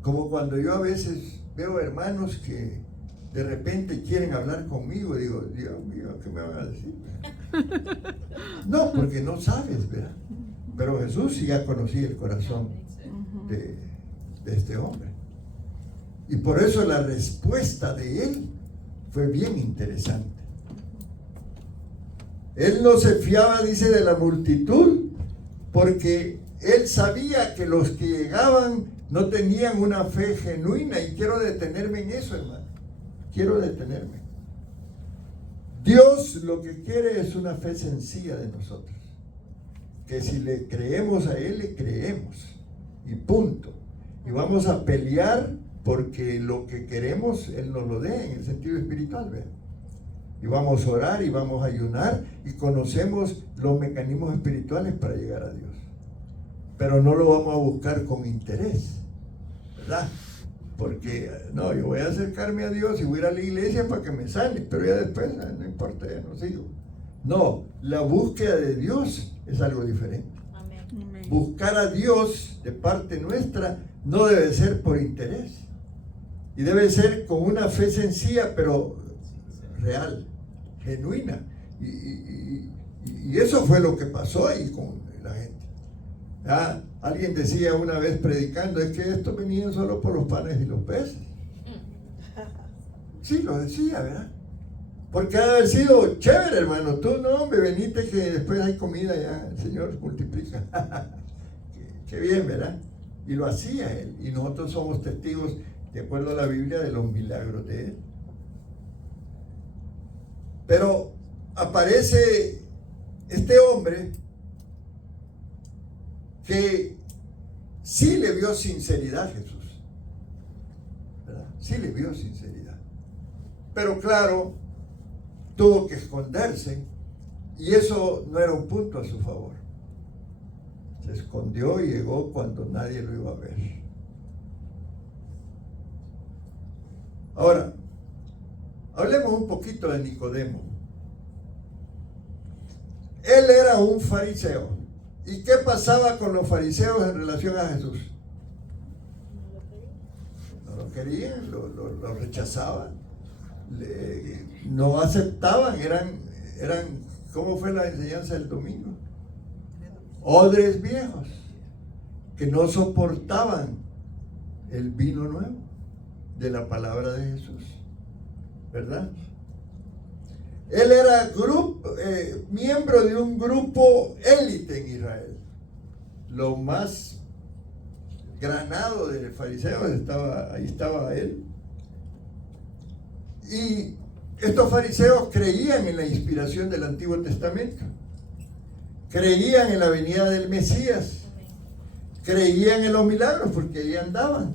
como cuando yo a veces veo hermanos que de repente quieren hablar conmigo, digo, Dios mío, ¿qué me van a decir? No, porque no sabes, ¿verdad? Pero Jesús sí ya conocía el corazón de este hombre. Y por eso la respuesta de él fue bien interesante. Él no se fiaba, dice, de la multitud, porque él sabía que los que llegaban no tenían una fe genuina. Y quiero detenerme en eso, hermano. Quiero detenerme. Dios lo que quiere es una fe sencilla de nosotros. Que si le creemos a Él, le creemos. Y punto. Y vamos a pelear porque lo que queremos, Él nos lo dé en el sentido espiritual, ¿verdad? Y vamos a orar y vamos a ayunar y conocemos los mecanismos espirituales para llegar a Dios. Pero no lo vamos a buscar con interés, ¿verdad? Porque, no, yo voy a acercarme a Dios y voy a ir a la iglesia para que me sane, pero ya después, no importa, ya no sigo. No, la búsqueda de Dios es algo diferente. Amén. Buscar a Dios de parte nuestra no debe ser por interés. Y debe ser con una fe sencilla, pero real, genuina. Y eso fue lo que pasó ahí con la gente. ¿Ah? Alguien decía una vez predicando, es que estos venían solo por los panes y los peces. Sí, lo decía, ¿verdad? Porque ha de haber sido chévere, hermano. Tú no, hombre, venite que después hay comida ya, el Señor multiplica. Qué bien, ¿verdad? Y lo hacía él. Y nosotros somos testigos, de acuerdo a la Biblia, de los milagros de él. Pero aparece este hombre que sí le vio sinceridad a Jesús, ¿verdad? Sí le vio sinceridad. Pero claro, tuvo que esconderse y eso no era un punto a su favor. Se escondió y llegó cuando nadie lo iba a ver. Ahora, hablemos un poquito de Nicodemo. Él era un fariseo. ¿Y qué pasaba con los fariseos en relación a Jesús? No lo querían, lo rechazaban, no aceptaban, eran, ¿cómo fue la enseñanza del domingo? Odres viejos, que no soportaban el vino nuevo de la palabra de Jesús, ¿verdad? Él era miembro de un grupo élite en Israel. Lo más granado de fariseos ahí estaba él. Y estos fariseos creían en la inspiración del Antiguo Testamento. Creían en la venida del Mesías. Creían en los milagros porque ahí andaban.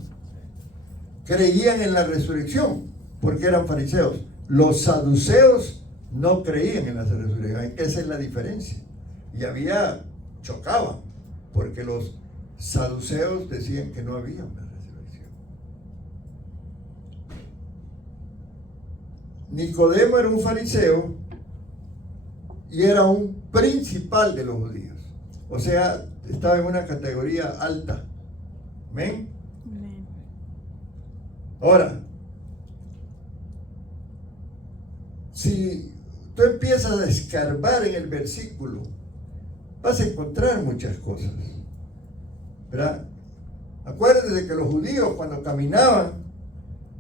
Creían en la resurrección porque eran fariseos. Los saduceos no creían en la resurrección. Esa es la diferencia. Y chocaban, porque los saduceos decían que no había una resurrección. Nicodemo era un fariseo y era un principal de los judíos. O sea, estaba en una categoría alta. ¿Amén? Ahora, si tú empiezas a escarbar en el versículo, vas a encontrar muchas cosas, ¿verdad? Acuérdense que los judíos cuando caminaban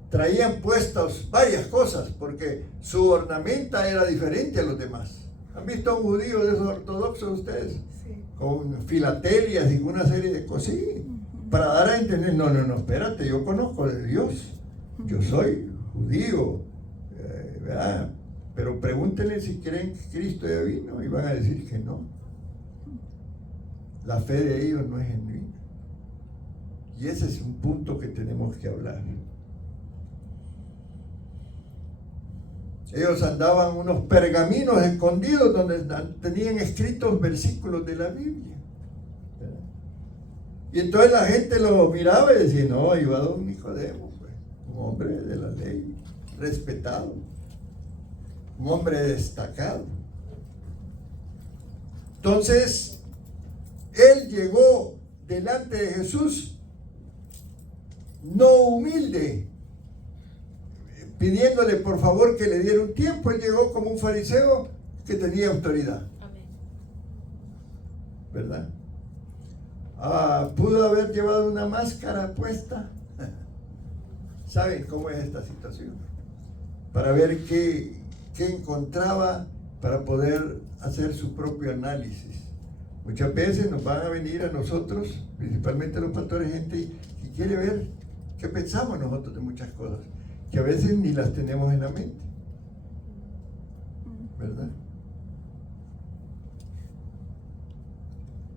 traían puestos varias cosas porque su ornamenta era diferente a los demás. ¿Han visto a un judío de esos ortodoxos ustedes? Sí. Con filatelias y una serie de cosas, sí, para dar a entender, no, espérate, yo conozco de Dios, yo soy judío, ¿verdad? Pero pregúntenle si creen que Cristo ya vino y van a decir que no. La fe de ellos no es genuina. Y ese es un punto que tenemos que hablar. Ellos andaban unos pergaminos escondidos donde tenían escritos versículos de la Biblia. ¿Verdad? Y entonces la gente lo miraba y decía, no, iba don Nicodemo, pues, un hombre de la ley, respetado, un hombre destacado. Entonces, él llegó delante de Jesús, no humilde, pidiéndole por favor que le diera un tiempo. Él llegó como un fariseo que tenía autoridad. Amén. ¿Verdad? Pudo haber llevado una máscara puesta. ¿Saben cómo es esta situación? Para ver qué encontraba para poder hacer su propio análisis. Muchas veces nos van a venir a nosotros, principalmente los pastores, gente que quiere ver qué pensamos nosotros de muchas cosas, que a veces ni las tenemos en la mente, ¿verdad?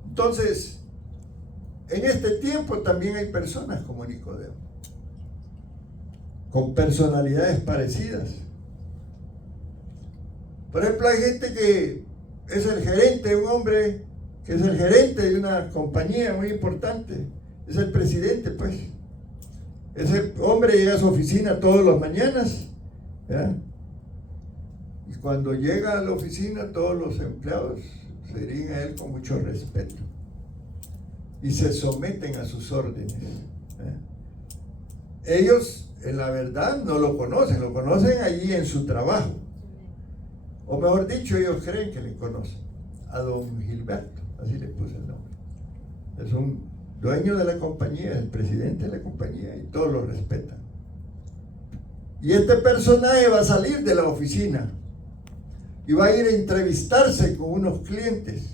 Entonces, en este tiempo también hay personas como Nicodemo, con personalidades parecidas. Por ejemplo, hay gente que es el gerente, un hombre que es el gerente de una compañía muy importante, es el presidente, pues. Ese hombre llega a su oficina todas las mañanas, ¿verdad? Y cuando llega a la oficina, todos los empleados se dirigen a él con mucho respeto y se someten a sus órdenes, ¿verdad? Ellos, en la verdad, no lo conocen allí en su trabajo. O mejor dicho, ellos creen que le conocen. A don Gilberto, así le puse el nombre. Es un dueño de la compañía, el presidente de la compañía, y todos lo respetan. Y este personaje va a salir de la oficina y va a ir a entrevistarse con unos clientes.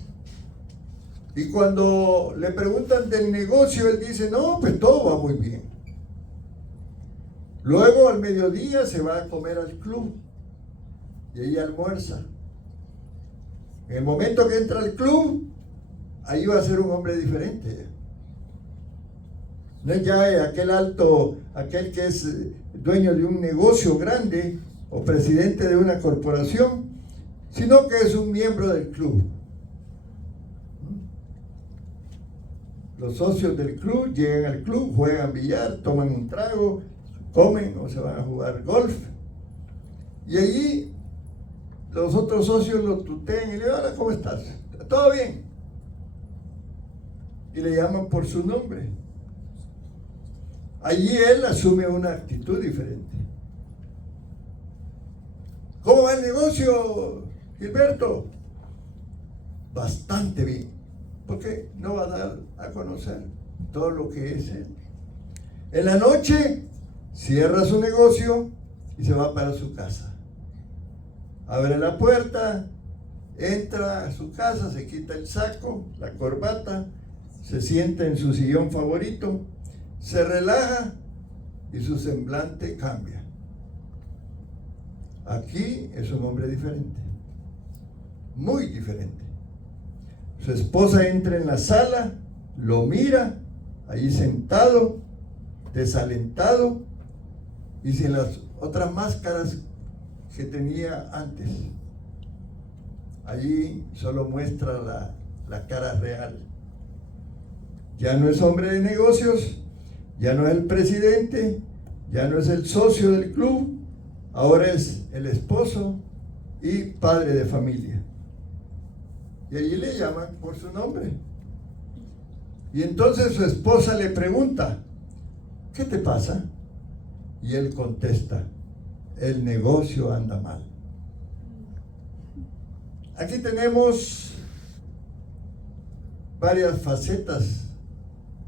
Y cuando le preguntan del negocio, él dice, no, pues todo va muy bien. Luego al mediodía se va a comer al club y ahí almuerza. En el momento que entra al club, ahí va a ser un hombre diferente. No es ya aquel que es dueño de un negocio grande o presidente de una corporación, sino que es un miembro del club. Los socios del club llegan al club, juegan billar, toman un trago, comen o se van a jugar golf. Y allí los otros socios lo tutean y le dicen, hola, ¿cómo estás? ¿Todo bien? Y le llaman por su nombre. Allí él asume una actitud diferente. ¿Cómo va el negocio, Gilberto? Bastante bien, porque no va a dar a conocer todo lo que es él. En la noche cierra su negocio y se va para su casa. Abre la puerta, entra a su casa, se quita el saco, la corbata, se sienta en su sillón favorito, se relaja y su semblante cambia. Aquí es un hombre diferente, muy diferente. Su esposa entra en la sala, lo mira, ahí sentado, desalentado y sin las otras máscaras que tenía antes. Allí solo muestra la cara real. Ya no es hombre de negocios, ya no es el presidente, ya no es el socio del club, ahora es el esposo y padre de familia. Y allí le llaman por su nombre. Y entonces su esposa le pregunta, ¿qué te pasa? Y él contesta, el negocio anda mal. Aquí tenemos varias facetas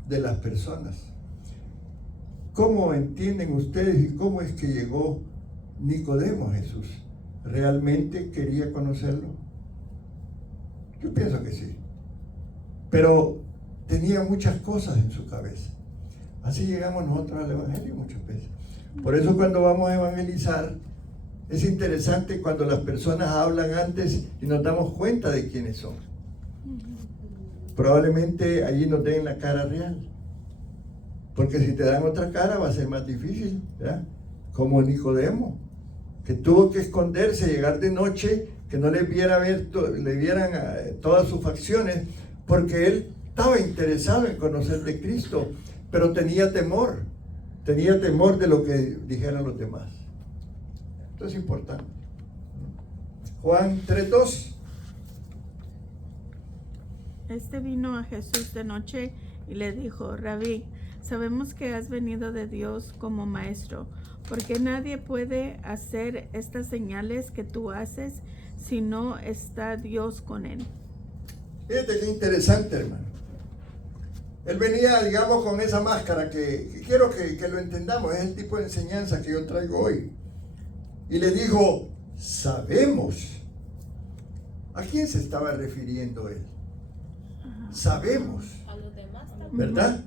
de las personas. ¿cómo entienden ustedes y cómo es que llegó Nicodemo a Jesús? ¿Realmente quería conocerlo? Yo pienso que sí. Pero tenía muchas cosas en su cabeza. Así llegamos nosotros al Evangelio muchas veces. Por eso cuando vamos a evangelizar, es interesante cuando las personas hablan antes y nos damos cuenta de quiénes son. Probablemente allí nos den la cara real. Porque si te dan otra cara va a ser más difícil, ¿verdad? Como Nicodemo, que tuvo que esconderse, llegar de noche, que no le vieran todas sus facciones, porque él estaba interesado en conocer de Cristo, pero tenía temor de lo que dijeran los demás. Esto es importante. Juan 3:2. Este vino a Jesús de noche y le dijo: Rabí, sabemos que has venido de Dios como maestro, porque nadie puede hacer estas señales que tú haces si no está Dios con él. Fíjate qué interesante, hermano. Él venía, digamos, con esa máscara que quiero que lo entendamos. Es el tipo de enseñanza que yo traigo hoy. Y le dijo: sabemos. ¿A quién se estaba refiriendo él? Sabemos, A los demás también. ¿verdad?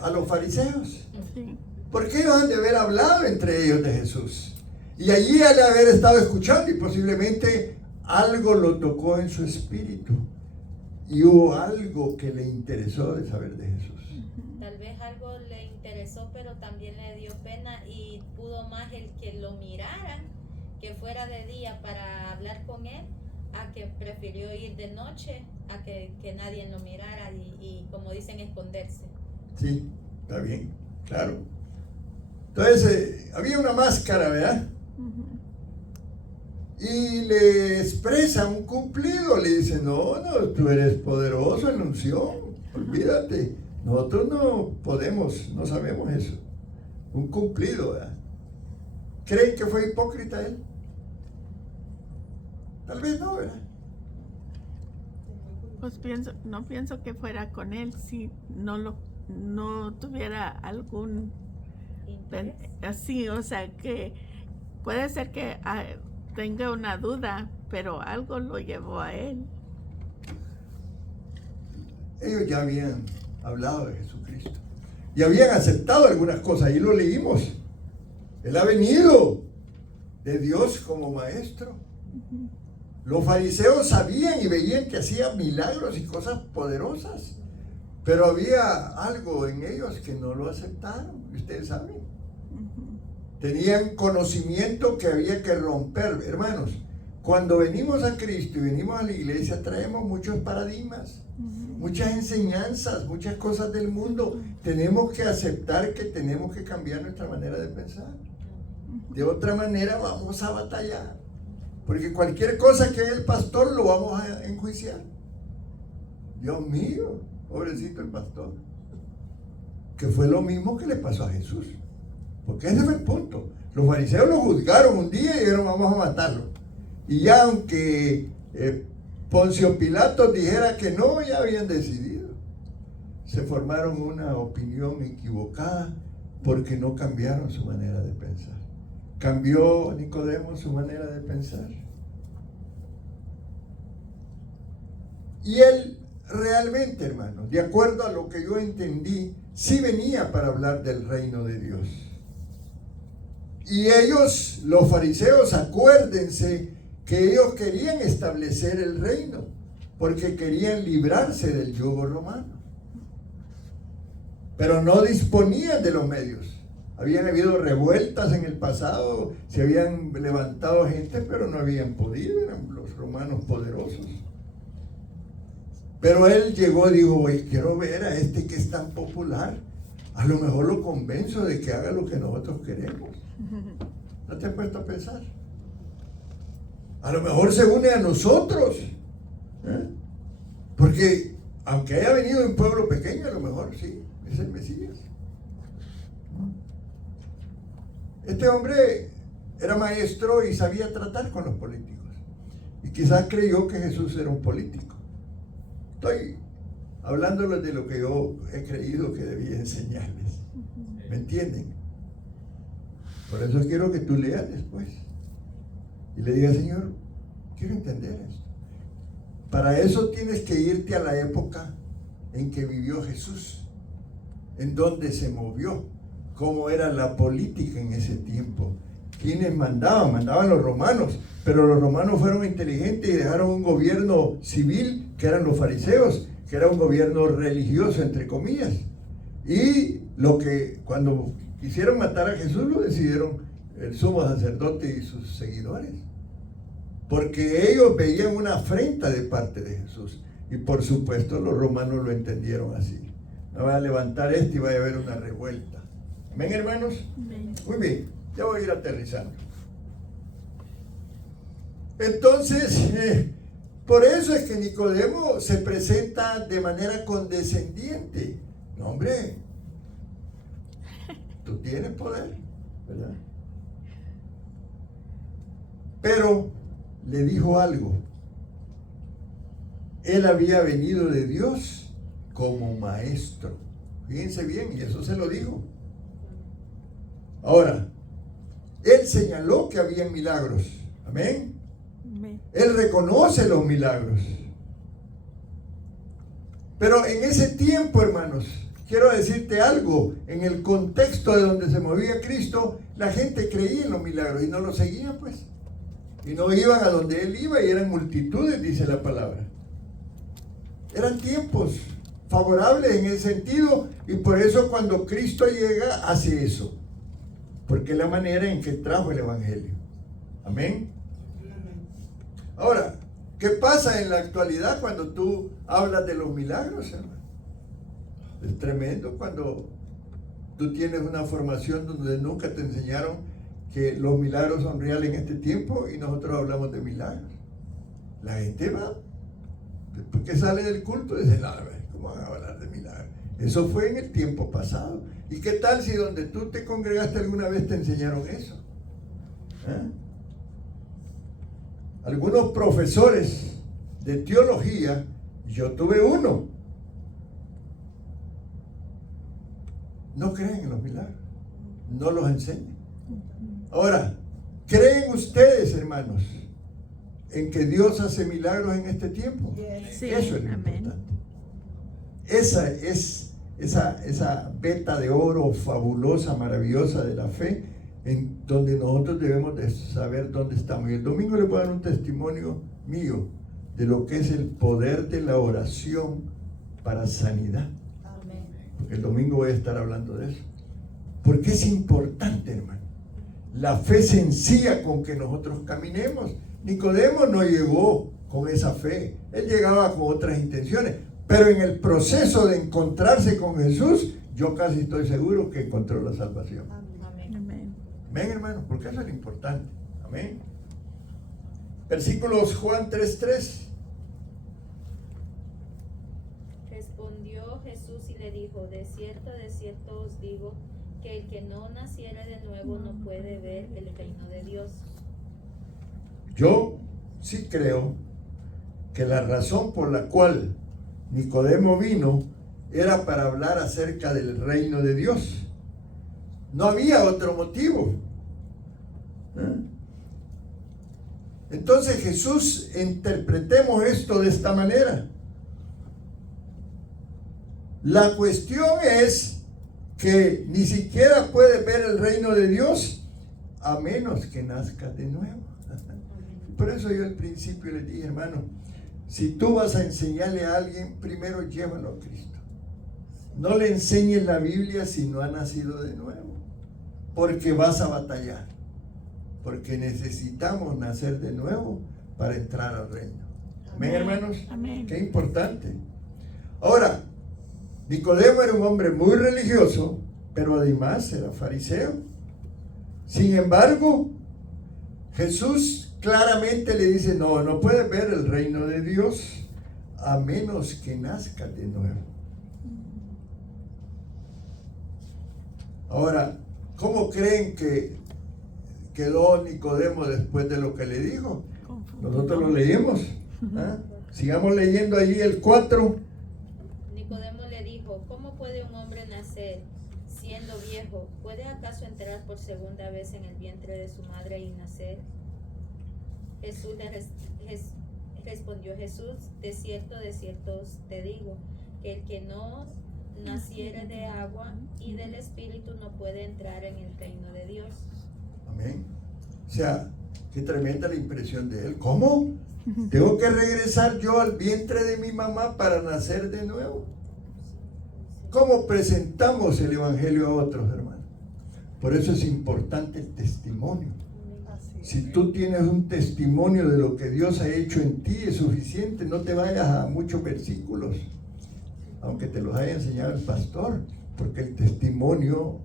A los fariseos. Sí. Porque ellos han de haber hablado entre ellos de Jesús. Y allí han de haber estado escuchando y posiblemente algo lo tocó en su espíritu. Y hubo algo que le interesó de saber de Jesús. Tal vez algo le interesó, pero también le dio pena y pudo más el que lo miraran, que fuera de día para hablar con él, a que prefirió ir de noche, a que nadie lo mirara y como dicen, esconderse. Sí, está bien, claro. Entonces, había una máscara, ¿verdad? Y le expresa un cumplido, le dice: no, tú eres poderoso en la unción, olvídate, nosotros no podemos, no sabemos eso. Un cumplido, ¿verdad? ¿Creen que fue hipócrita él? Tal vez no, ¿verdad? Pues no pienso que fuera con él si no tuviera algún Interés. así, o sea, que puede ser que tenga una duda, pero algo lo llevó a él. Ellos ya habían hablado de Jesucristo y habían aceptado algunas cosas, ahí lo leímos. Él ha venido de Dios como maestro. Los fariseos sabían y veían que hacía milagros y cosas poderosas, pero había algo en ellos que no lo aceptaron, ustedes saben. Tenían conocimiento que había que romper. Hermanos, cuando venimos a Cristo y venimos a la iglesia, traemos muchos paradigmas, muchas enseñanzas, muchas cosas del mundo. Tenemos que aceptar que tenemos que cambiar nuestra manera de pensar. De otra manera vamos a batallar, porque cualquier cosa que haga el pastor lo vamos a enjuiciar. Dios mío, pobrecito el pastor, que fue lo mismo que le pasó a Jesús. Porque ese fue el punto. Los fariseos lo juzgaron un día y dijeron: vamos a matarlo. Y ya aunque Poncio Pilato dijera que no, ya habían decidido. Se formaron una opinión equivocada porque no cambiaron su manera de pensar. ¿Cambió Nicodemo su manera de pensar? Y él realmente, hermanos, de acuerdo a lo que yo entendí, sí venía para hablar del reino de Dios. Y ellos, los fariseos, acuérdense que ellos querían establecer el reino, porque querían librarse del yugo romano. Pero no disponían de los medios. Habían habido revueltas en el pasado, se habían levantado gente, pero no habían podido, eran los romanos poderosos. Pero él llegó y dijo: oye, quiero ver a este que es tan popular, a lo mejor lo convenzo de que haga lo que nosotros queremos. ¿No te has puesto a pensar? A lo mejor se une a nosotros, porque aunque haya venido de un pueblo pequeño, a lo mejor sí, es el Mesías. Este hombre era maestro y sabía tratar con los políticos, y quizás creyó que Jesús era un político. Estoy hablándoles de lo que yo he creído que debía enseñarles, ¿me entienden? Por eso quiero que tú leas después. Y le digas, Señor, quiero entender esto. Para eso tienes que irte a la época en que vivió Jesús, en donde se movió, cómo era la política en ese tiempo. ¿Quiénes mandaban? Mandaban los romanos, pero los romanos fueron inteligentes y dejaron un gobierno civil, que eran los fariseos, que era un gobierno religioso, entre comillas. Y cuando quisieron matar a Jesús, lo decidieron el sumo sacerdote y sus seguidores, porque ellos veían una afrenta de parte de Jesús, y por supuesto los romanos lo entendieron así. No va a levantar y va a haber una revuelta. ¿Amén, hermanos? Amén. Muy bien, ya voy a ir aterrizando. Entonces, por eso es que Nicodemo se presenta de manera condescendiente. No, hombre, tú tienes poder, ¿verdad? Pero le dijo algo. Él había venido de Dios como maestro. Fíjense bien, y eso se lo dijo. Ahora, él señaló que había milagros. Amén. Amén. Él reconoce los milagros. Pero en ese tiempo, hermanos, quiero decirte algo. En el contexto de donde se movía Cristo, la gente creía en los milagros y no los seguía, pues. Y no iban a donde él iba, y eran multitudes, dice la palabra. Eran tiempos favorables en ese sentido, y por eso cuando Cristo llega, hace eso. Porque es la manera en que trajo el Evangelio. Amén. Ahora, ¿qué pasa en la actualidad cuando tú hablas de los milagros, hermano? Es tremendo cuando tú tienes una formación donde nunca te enseñaron que los milagros son reales en este tiempo, y nosotros hablamos de milagros. La gente va, después que sale del culto, dice, ¿cómo van a hablar de milagros? Eso fue en el tiempo pasado. ¿Y qué tal si donde tú te congregaste alguna vez te enseñaron eso? Algunos profesores de teología, yo tuve uno, no creen en los milagros, no los enseñan. Ahora, ¿creen ustedes, hermanos, en que Dios hace milagros en este tiempo? Sí, Eso es lo amén. importante. Esa es esa veta de oro fabulosa, maravillosa de la fe, en donde nosotros debemos de saber dónde estamos. Y el domingo les voy a dar un testimonio mío de lo que es el poder de la oración para sanidad. Amén. Porque el domingo voy a estar hablando de eso. Porque es importante, hermano. La fe sencilla con que nosotros caminemos. Nicodemo no llegó con esa fe. Él llegaba con otras intenciones. Pero en el proceso de encontrarse con Jesús, yo casi estoy seguro que encontró la salvación. Amén. Amén. Amén, hermano, porque eso es lo importante. Amén. Versículos Juan 3:3. Respondió Jesús y le dijo, de cierto os digo, que el que no naciere de nuevo no puede ver el reino de Dios. Yo sí creo que la razón por la cual Nicodemo vino era para hablar acerca del reino de Dios. No había otro motivo. Entonces, Jesús, interpretemos esto de esta manera. La cuestión es que ni siquiera puedes ver el reino de Dios a menos que nazcas de nuevo. Por eso yo al principio les dije, hermano, si tú vas a enseñarle a alguien, primero llévalo a Cristo. No le enseñes la Biblia si no ha nacido de nuevo, porque vas a batallar. Porque necesitamos nacer de nuevo para entrar al reino. Amén, hermanos. Amén. Qué importante. Ahora, Nicodemo era un hombre muy religioso, pero además era fariseo. Sin embargo, Jesús claramente le dice, no puedes ver el reino de Dios a menos que nazca de nuevo. Ahora, ¿cómo creen que quedó Nicodemo después de lo que le dijo? Nosotros lo leímos. Sigamos leyendo allí el 4. Nicodemo le dijo, ¿cómo puede un hombre nacer siendo viejo, ¿puede acaso entrar por segunda vez en el vientre de su madre y nacer? Respondió Jesús, de cierto te digo, que el que no naciere de agua y del Espíritu no puede entrar en el reino de Dios. Amén. O sea, qué tremenda la impresión de él. ¿Cómo? ¿Tengo que regresar yo al vientre de mi mamá para nacer de nuevo? ¿Cómo presentamos el Evangelio a otros, hermanos? Por eso es importante el testimonio. Así es. Si tú tienes un testimonio de lo que Dios ha hecho en ti, es suficiente. No te vayas a muchos versículos, aunque te los haya enseñado el pastor, porque el testimonio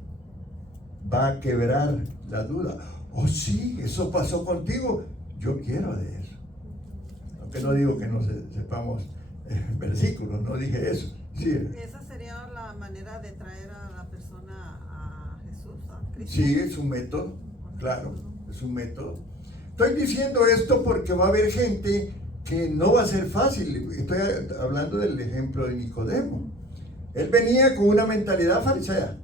va a quebrar la duda. Oh sí, eso pasó contigo. Yo quiero de eso. Aunque no digo que no sepamos versículos, no dije eso. Sí, Esa sería la manera de traer a la persona a Jesús, a Cristo. sí, es un método, claro, es un método. Estoy diciendo esto porque va a haber gente que no va a ser fácil. Estoy hablando del ejemplo de Nicodemo. Él venía con una mentalidad farisea.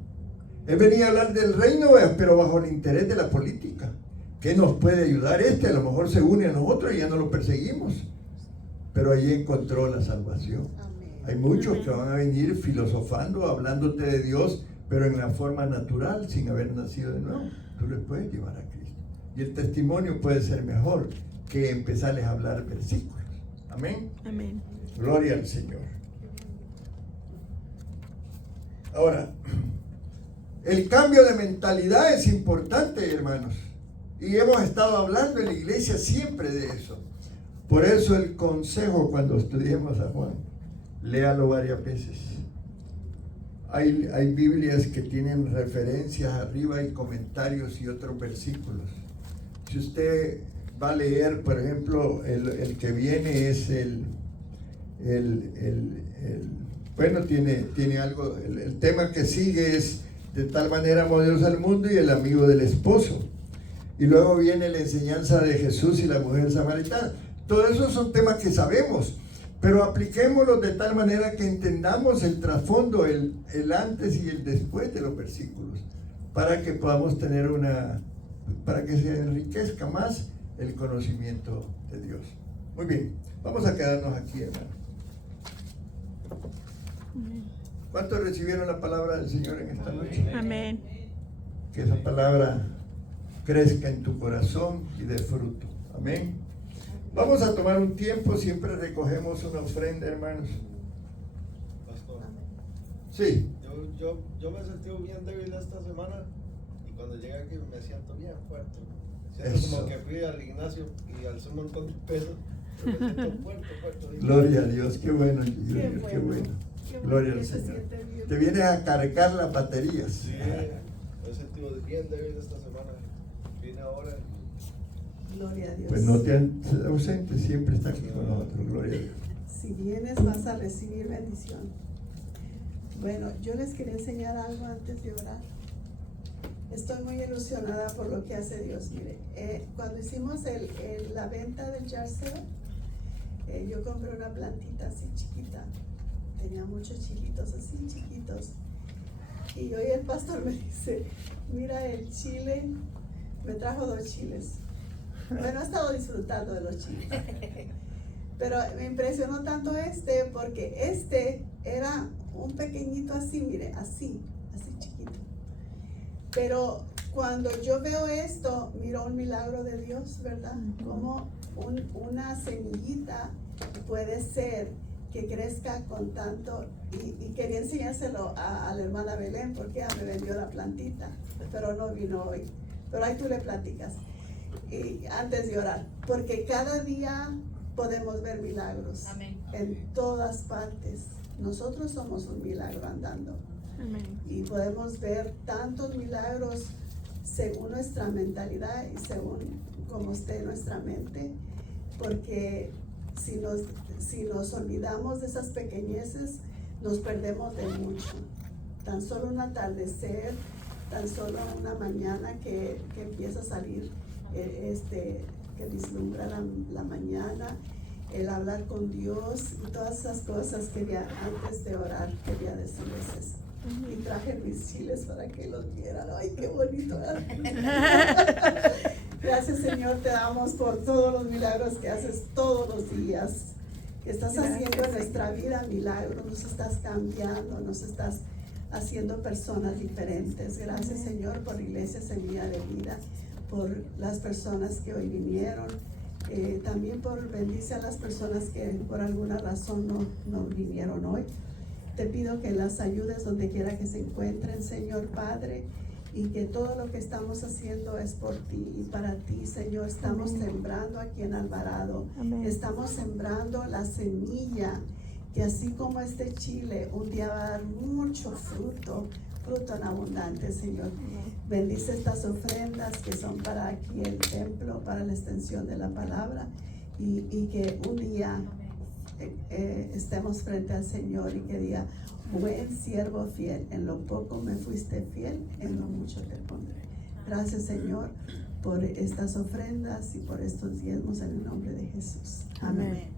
Él venía a hablar del reino, pero bajo el interés de la política. ¿Qué nos puede ayudar este? A lo mejor se une a nosotros y ya no lo perseguimos. Pero ahí encontró la salvación. Amén. Hay muchos que van a venir filosofando, hablándote de Dios, pero en la forma natural, sin haber nacido de nuevo. Tú les puedes llevar a Cristo. Y el testimonio puede ser mejor que empezarles a hablar versículos. Amén. Amén. Gloria al Señor. Ahora, el cambio de mentalidad es importante, hermanos. Y hemos estado hablando en la iglesia siempre de eso. Por eso el consejo cuando estudiemos a Juan, léalo varias veces. Hay Biblias que tienen referencias arriba y comentarios y otros versículos. Si usted va a leer, por ejemplo, el que viene es bueno, tiene algo, el tema que sigue es de tal manera amó Dios al mundo y el amigo del esposo. Y luego viene la enseñanza de Jesús y la mujer samaritana. Todos esos son temas que sabemos, pero apliquémoslos de tal manera que entendamos el trasfondo, el antes y el después de los versículos, para que podamos tener para que se enriquezca más el conocimiento de Dios. Muy bien, vamos a quedarnos aquí, hermano. ¿Cuántos recibieron la palabra del Señor en esta noche? Amén. Que esa palabra crezca en tu corazón y dé fruto. Amén. Vamos a tomar un tiempo, siempre recogemos una ofrenda, hermanos. Pastor, Sí, yo me he sentido bien débil esta semana y cuando llegué aquí me siento bien fuerte. Siento Eso. como que fui al gimnasio y alcé un montón de peso. Pero me siento fuerte. gloria a Dios, qué bueno, Junior, qué bueno. Qué Gloria al que se Señor. siente bien. Te vienes a cargar las baterías. Sí, me he sentido bien débil esta semana. Vine ahora. Gloria a Dios. Pues no te ausentes, siempre está aquí con nosotros, gloria a Dios. Si vienes vas a recibir bendición. Bueno, yo les quería enseñar algo antes de orar. Estoy muy ilusionada por lo que hace Dios. Mire, cuando hicimos la venta del yard sale, yo compré una plantita así chiquita. Tenía muchos chiquitos, así chiquitos. Y hoy el pastor me dice, mira el chile, me trajo 2 chiles. Bueno, he estado disfrutando de los chiles. Pero me impresionó tanto porque era un pequeñito así, mire, así chiquito. Pero cuando yo veo esto, miro un milagro de Dios, ¿verdad? Como una semillita puede ser que crezca con tanto, y quería enseñárselo a la hermana Belén porque ella me vendió la plantita, pero no vino hoy. Pero ahí tú le platicas. Y antes de orar, porque cada día podemos ver milagros. Amén. En todas partes. Nosotros somos un milagro andando. Amén. Y podemos ver tantos milagros según nuestra mentalidad y según cómo esté nuestra mente, porque si nos olvidamos de esas pequeñeces, nos perdemos de mucho. Tan solo un atardecer, tan solo una mañana que empieza a salir, que vislumbra la mañana, el hablar con Dios y todas esas cosas antes de orar, quería decirles eso. Y traje mis chiles para que los vieran. Ay, qué bonito. Gracias, Señor, te damos por todos los milagros que haces todos los días. Que estás haciendo en nuestra vida milagros, nos estás cambiando, nos estás haciendo personas diferentes. Gracias, Señor, por Iglesia Semilla de Vida, por las personas que hoy vinieron. También por bendice a las personas que por alguna razón no vinieron hoy. Te pido que las ayudes donde quiera que se encuentren, Señor Padre, y que todo lo que estamos haciendo es por ti y para ti, Señor. Estamos sembrando aquí en Alvarado. Amén. Estamos sembrando la semilla que así como este chile un día va a dar mucho fruto en abundante, Señor. Bendice estas ofrendas que son para aquí el templo, para la extensión de la palabra, y que un día estemos frente al Señor y que diga: buen siervo fiel, en lo poco me fuiste fiel, en lo mucho te pondré. Gracias, Señor, por estas ofrendas y por estos diezmos en el nombre de Jesús. Amén.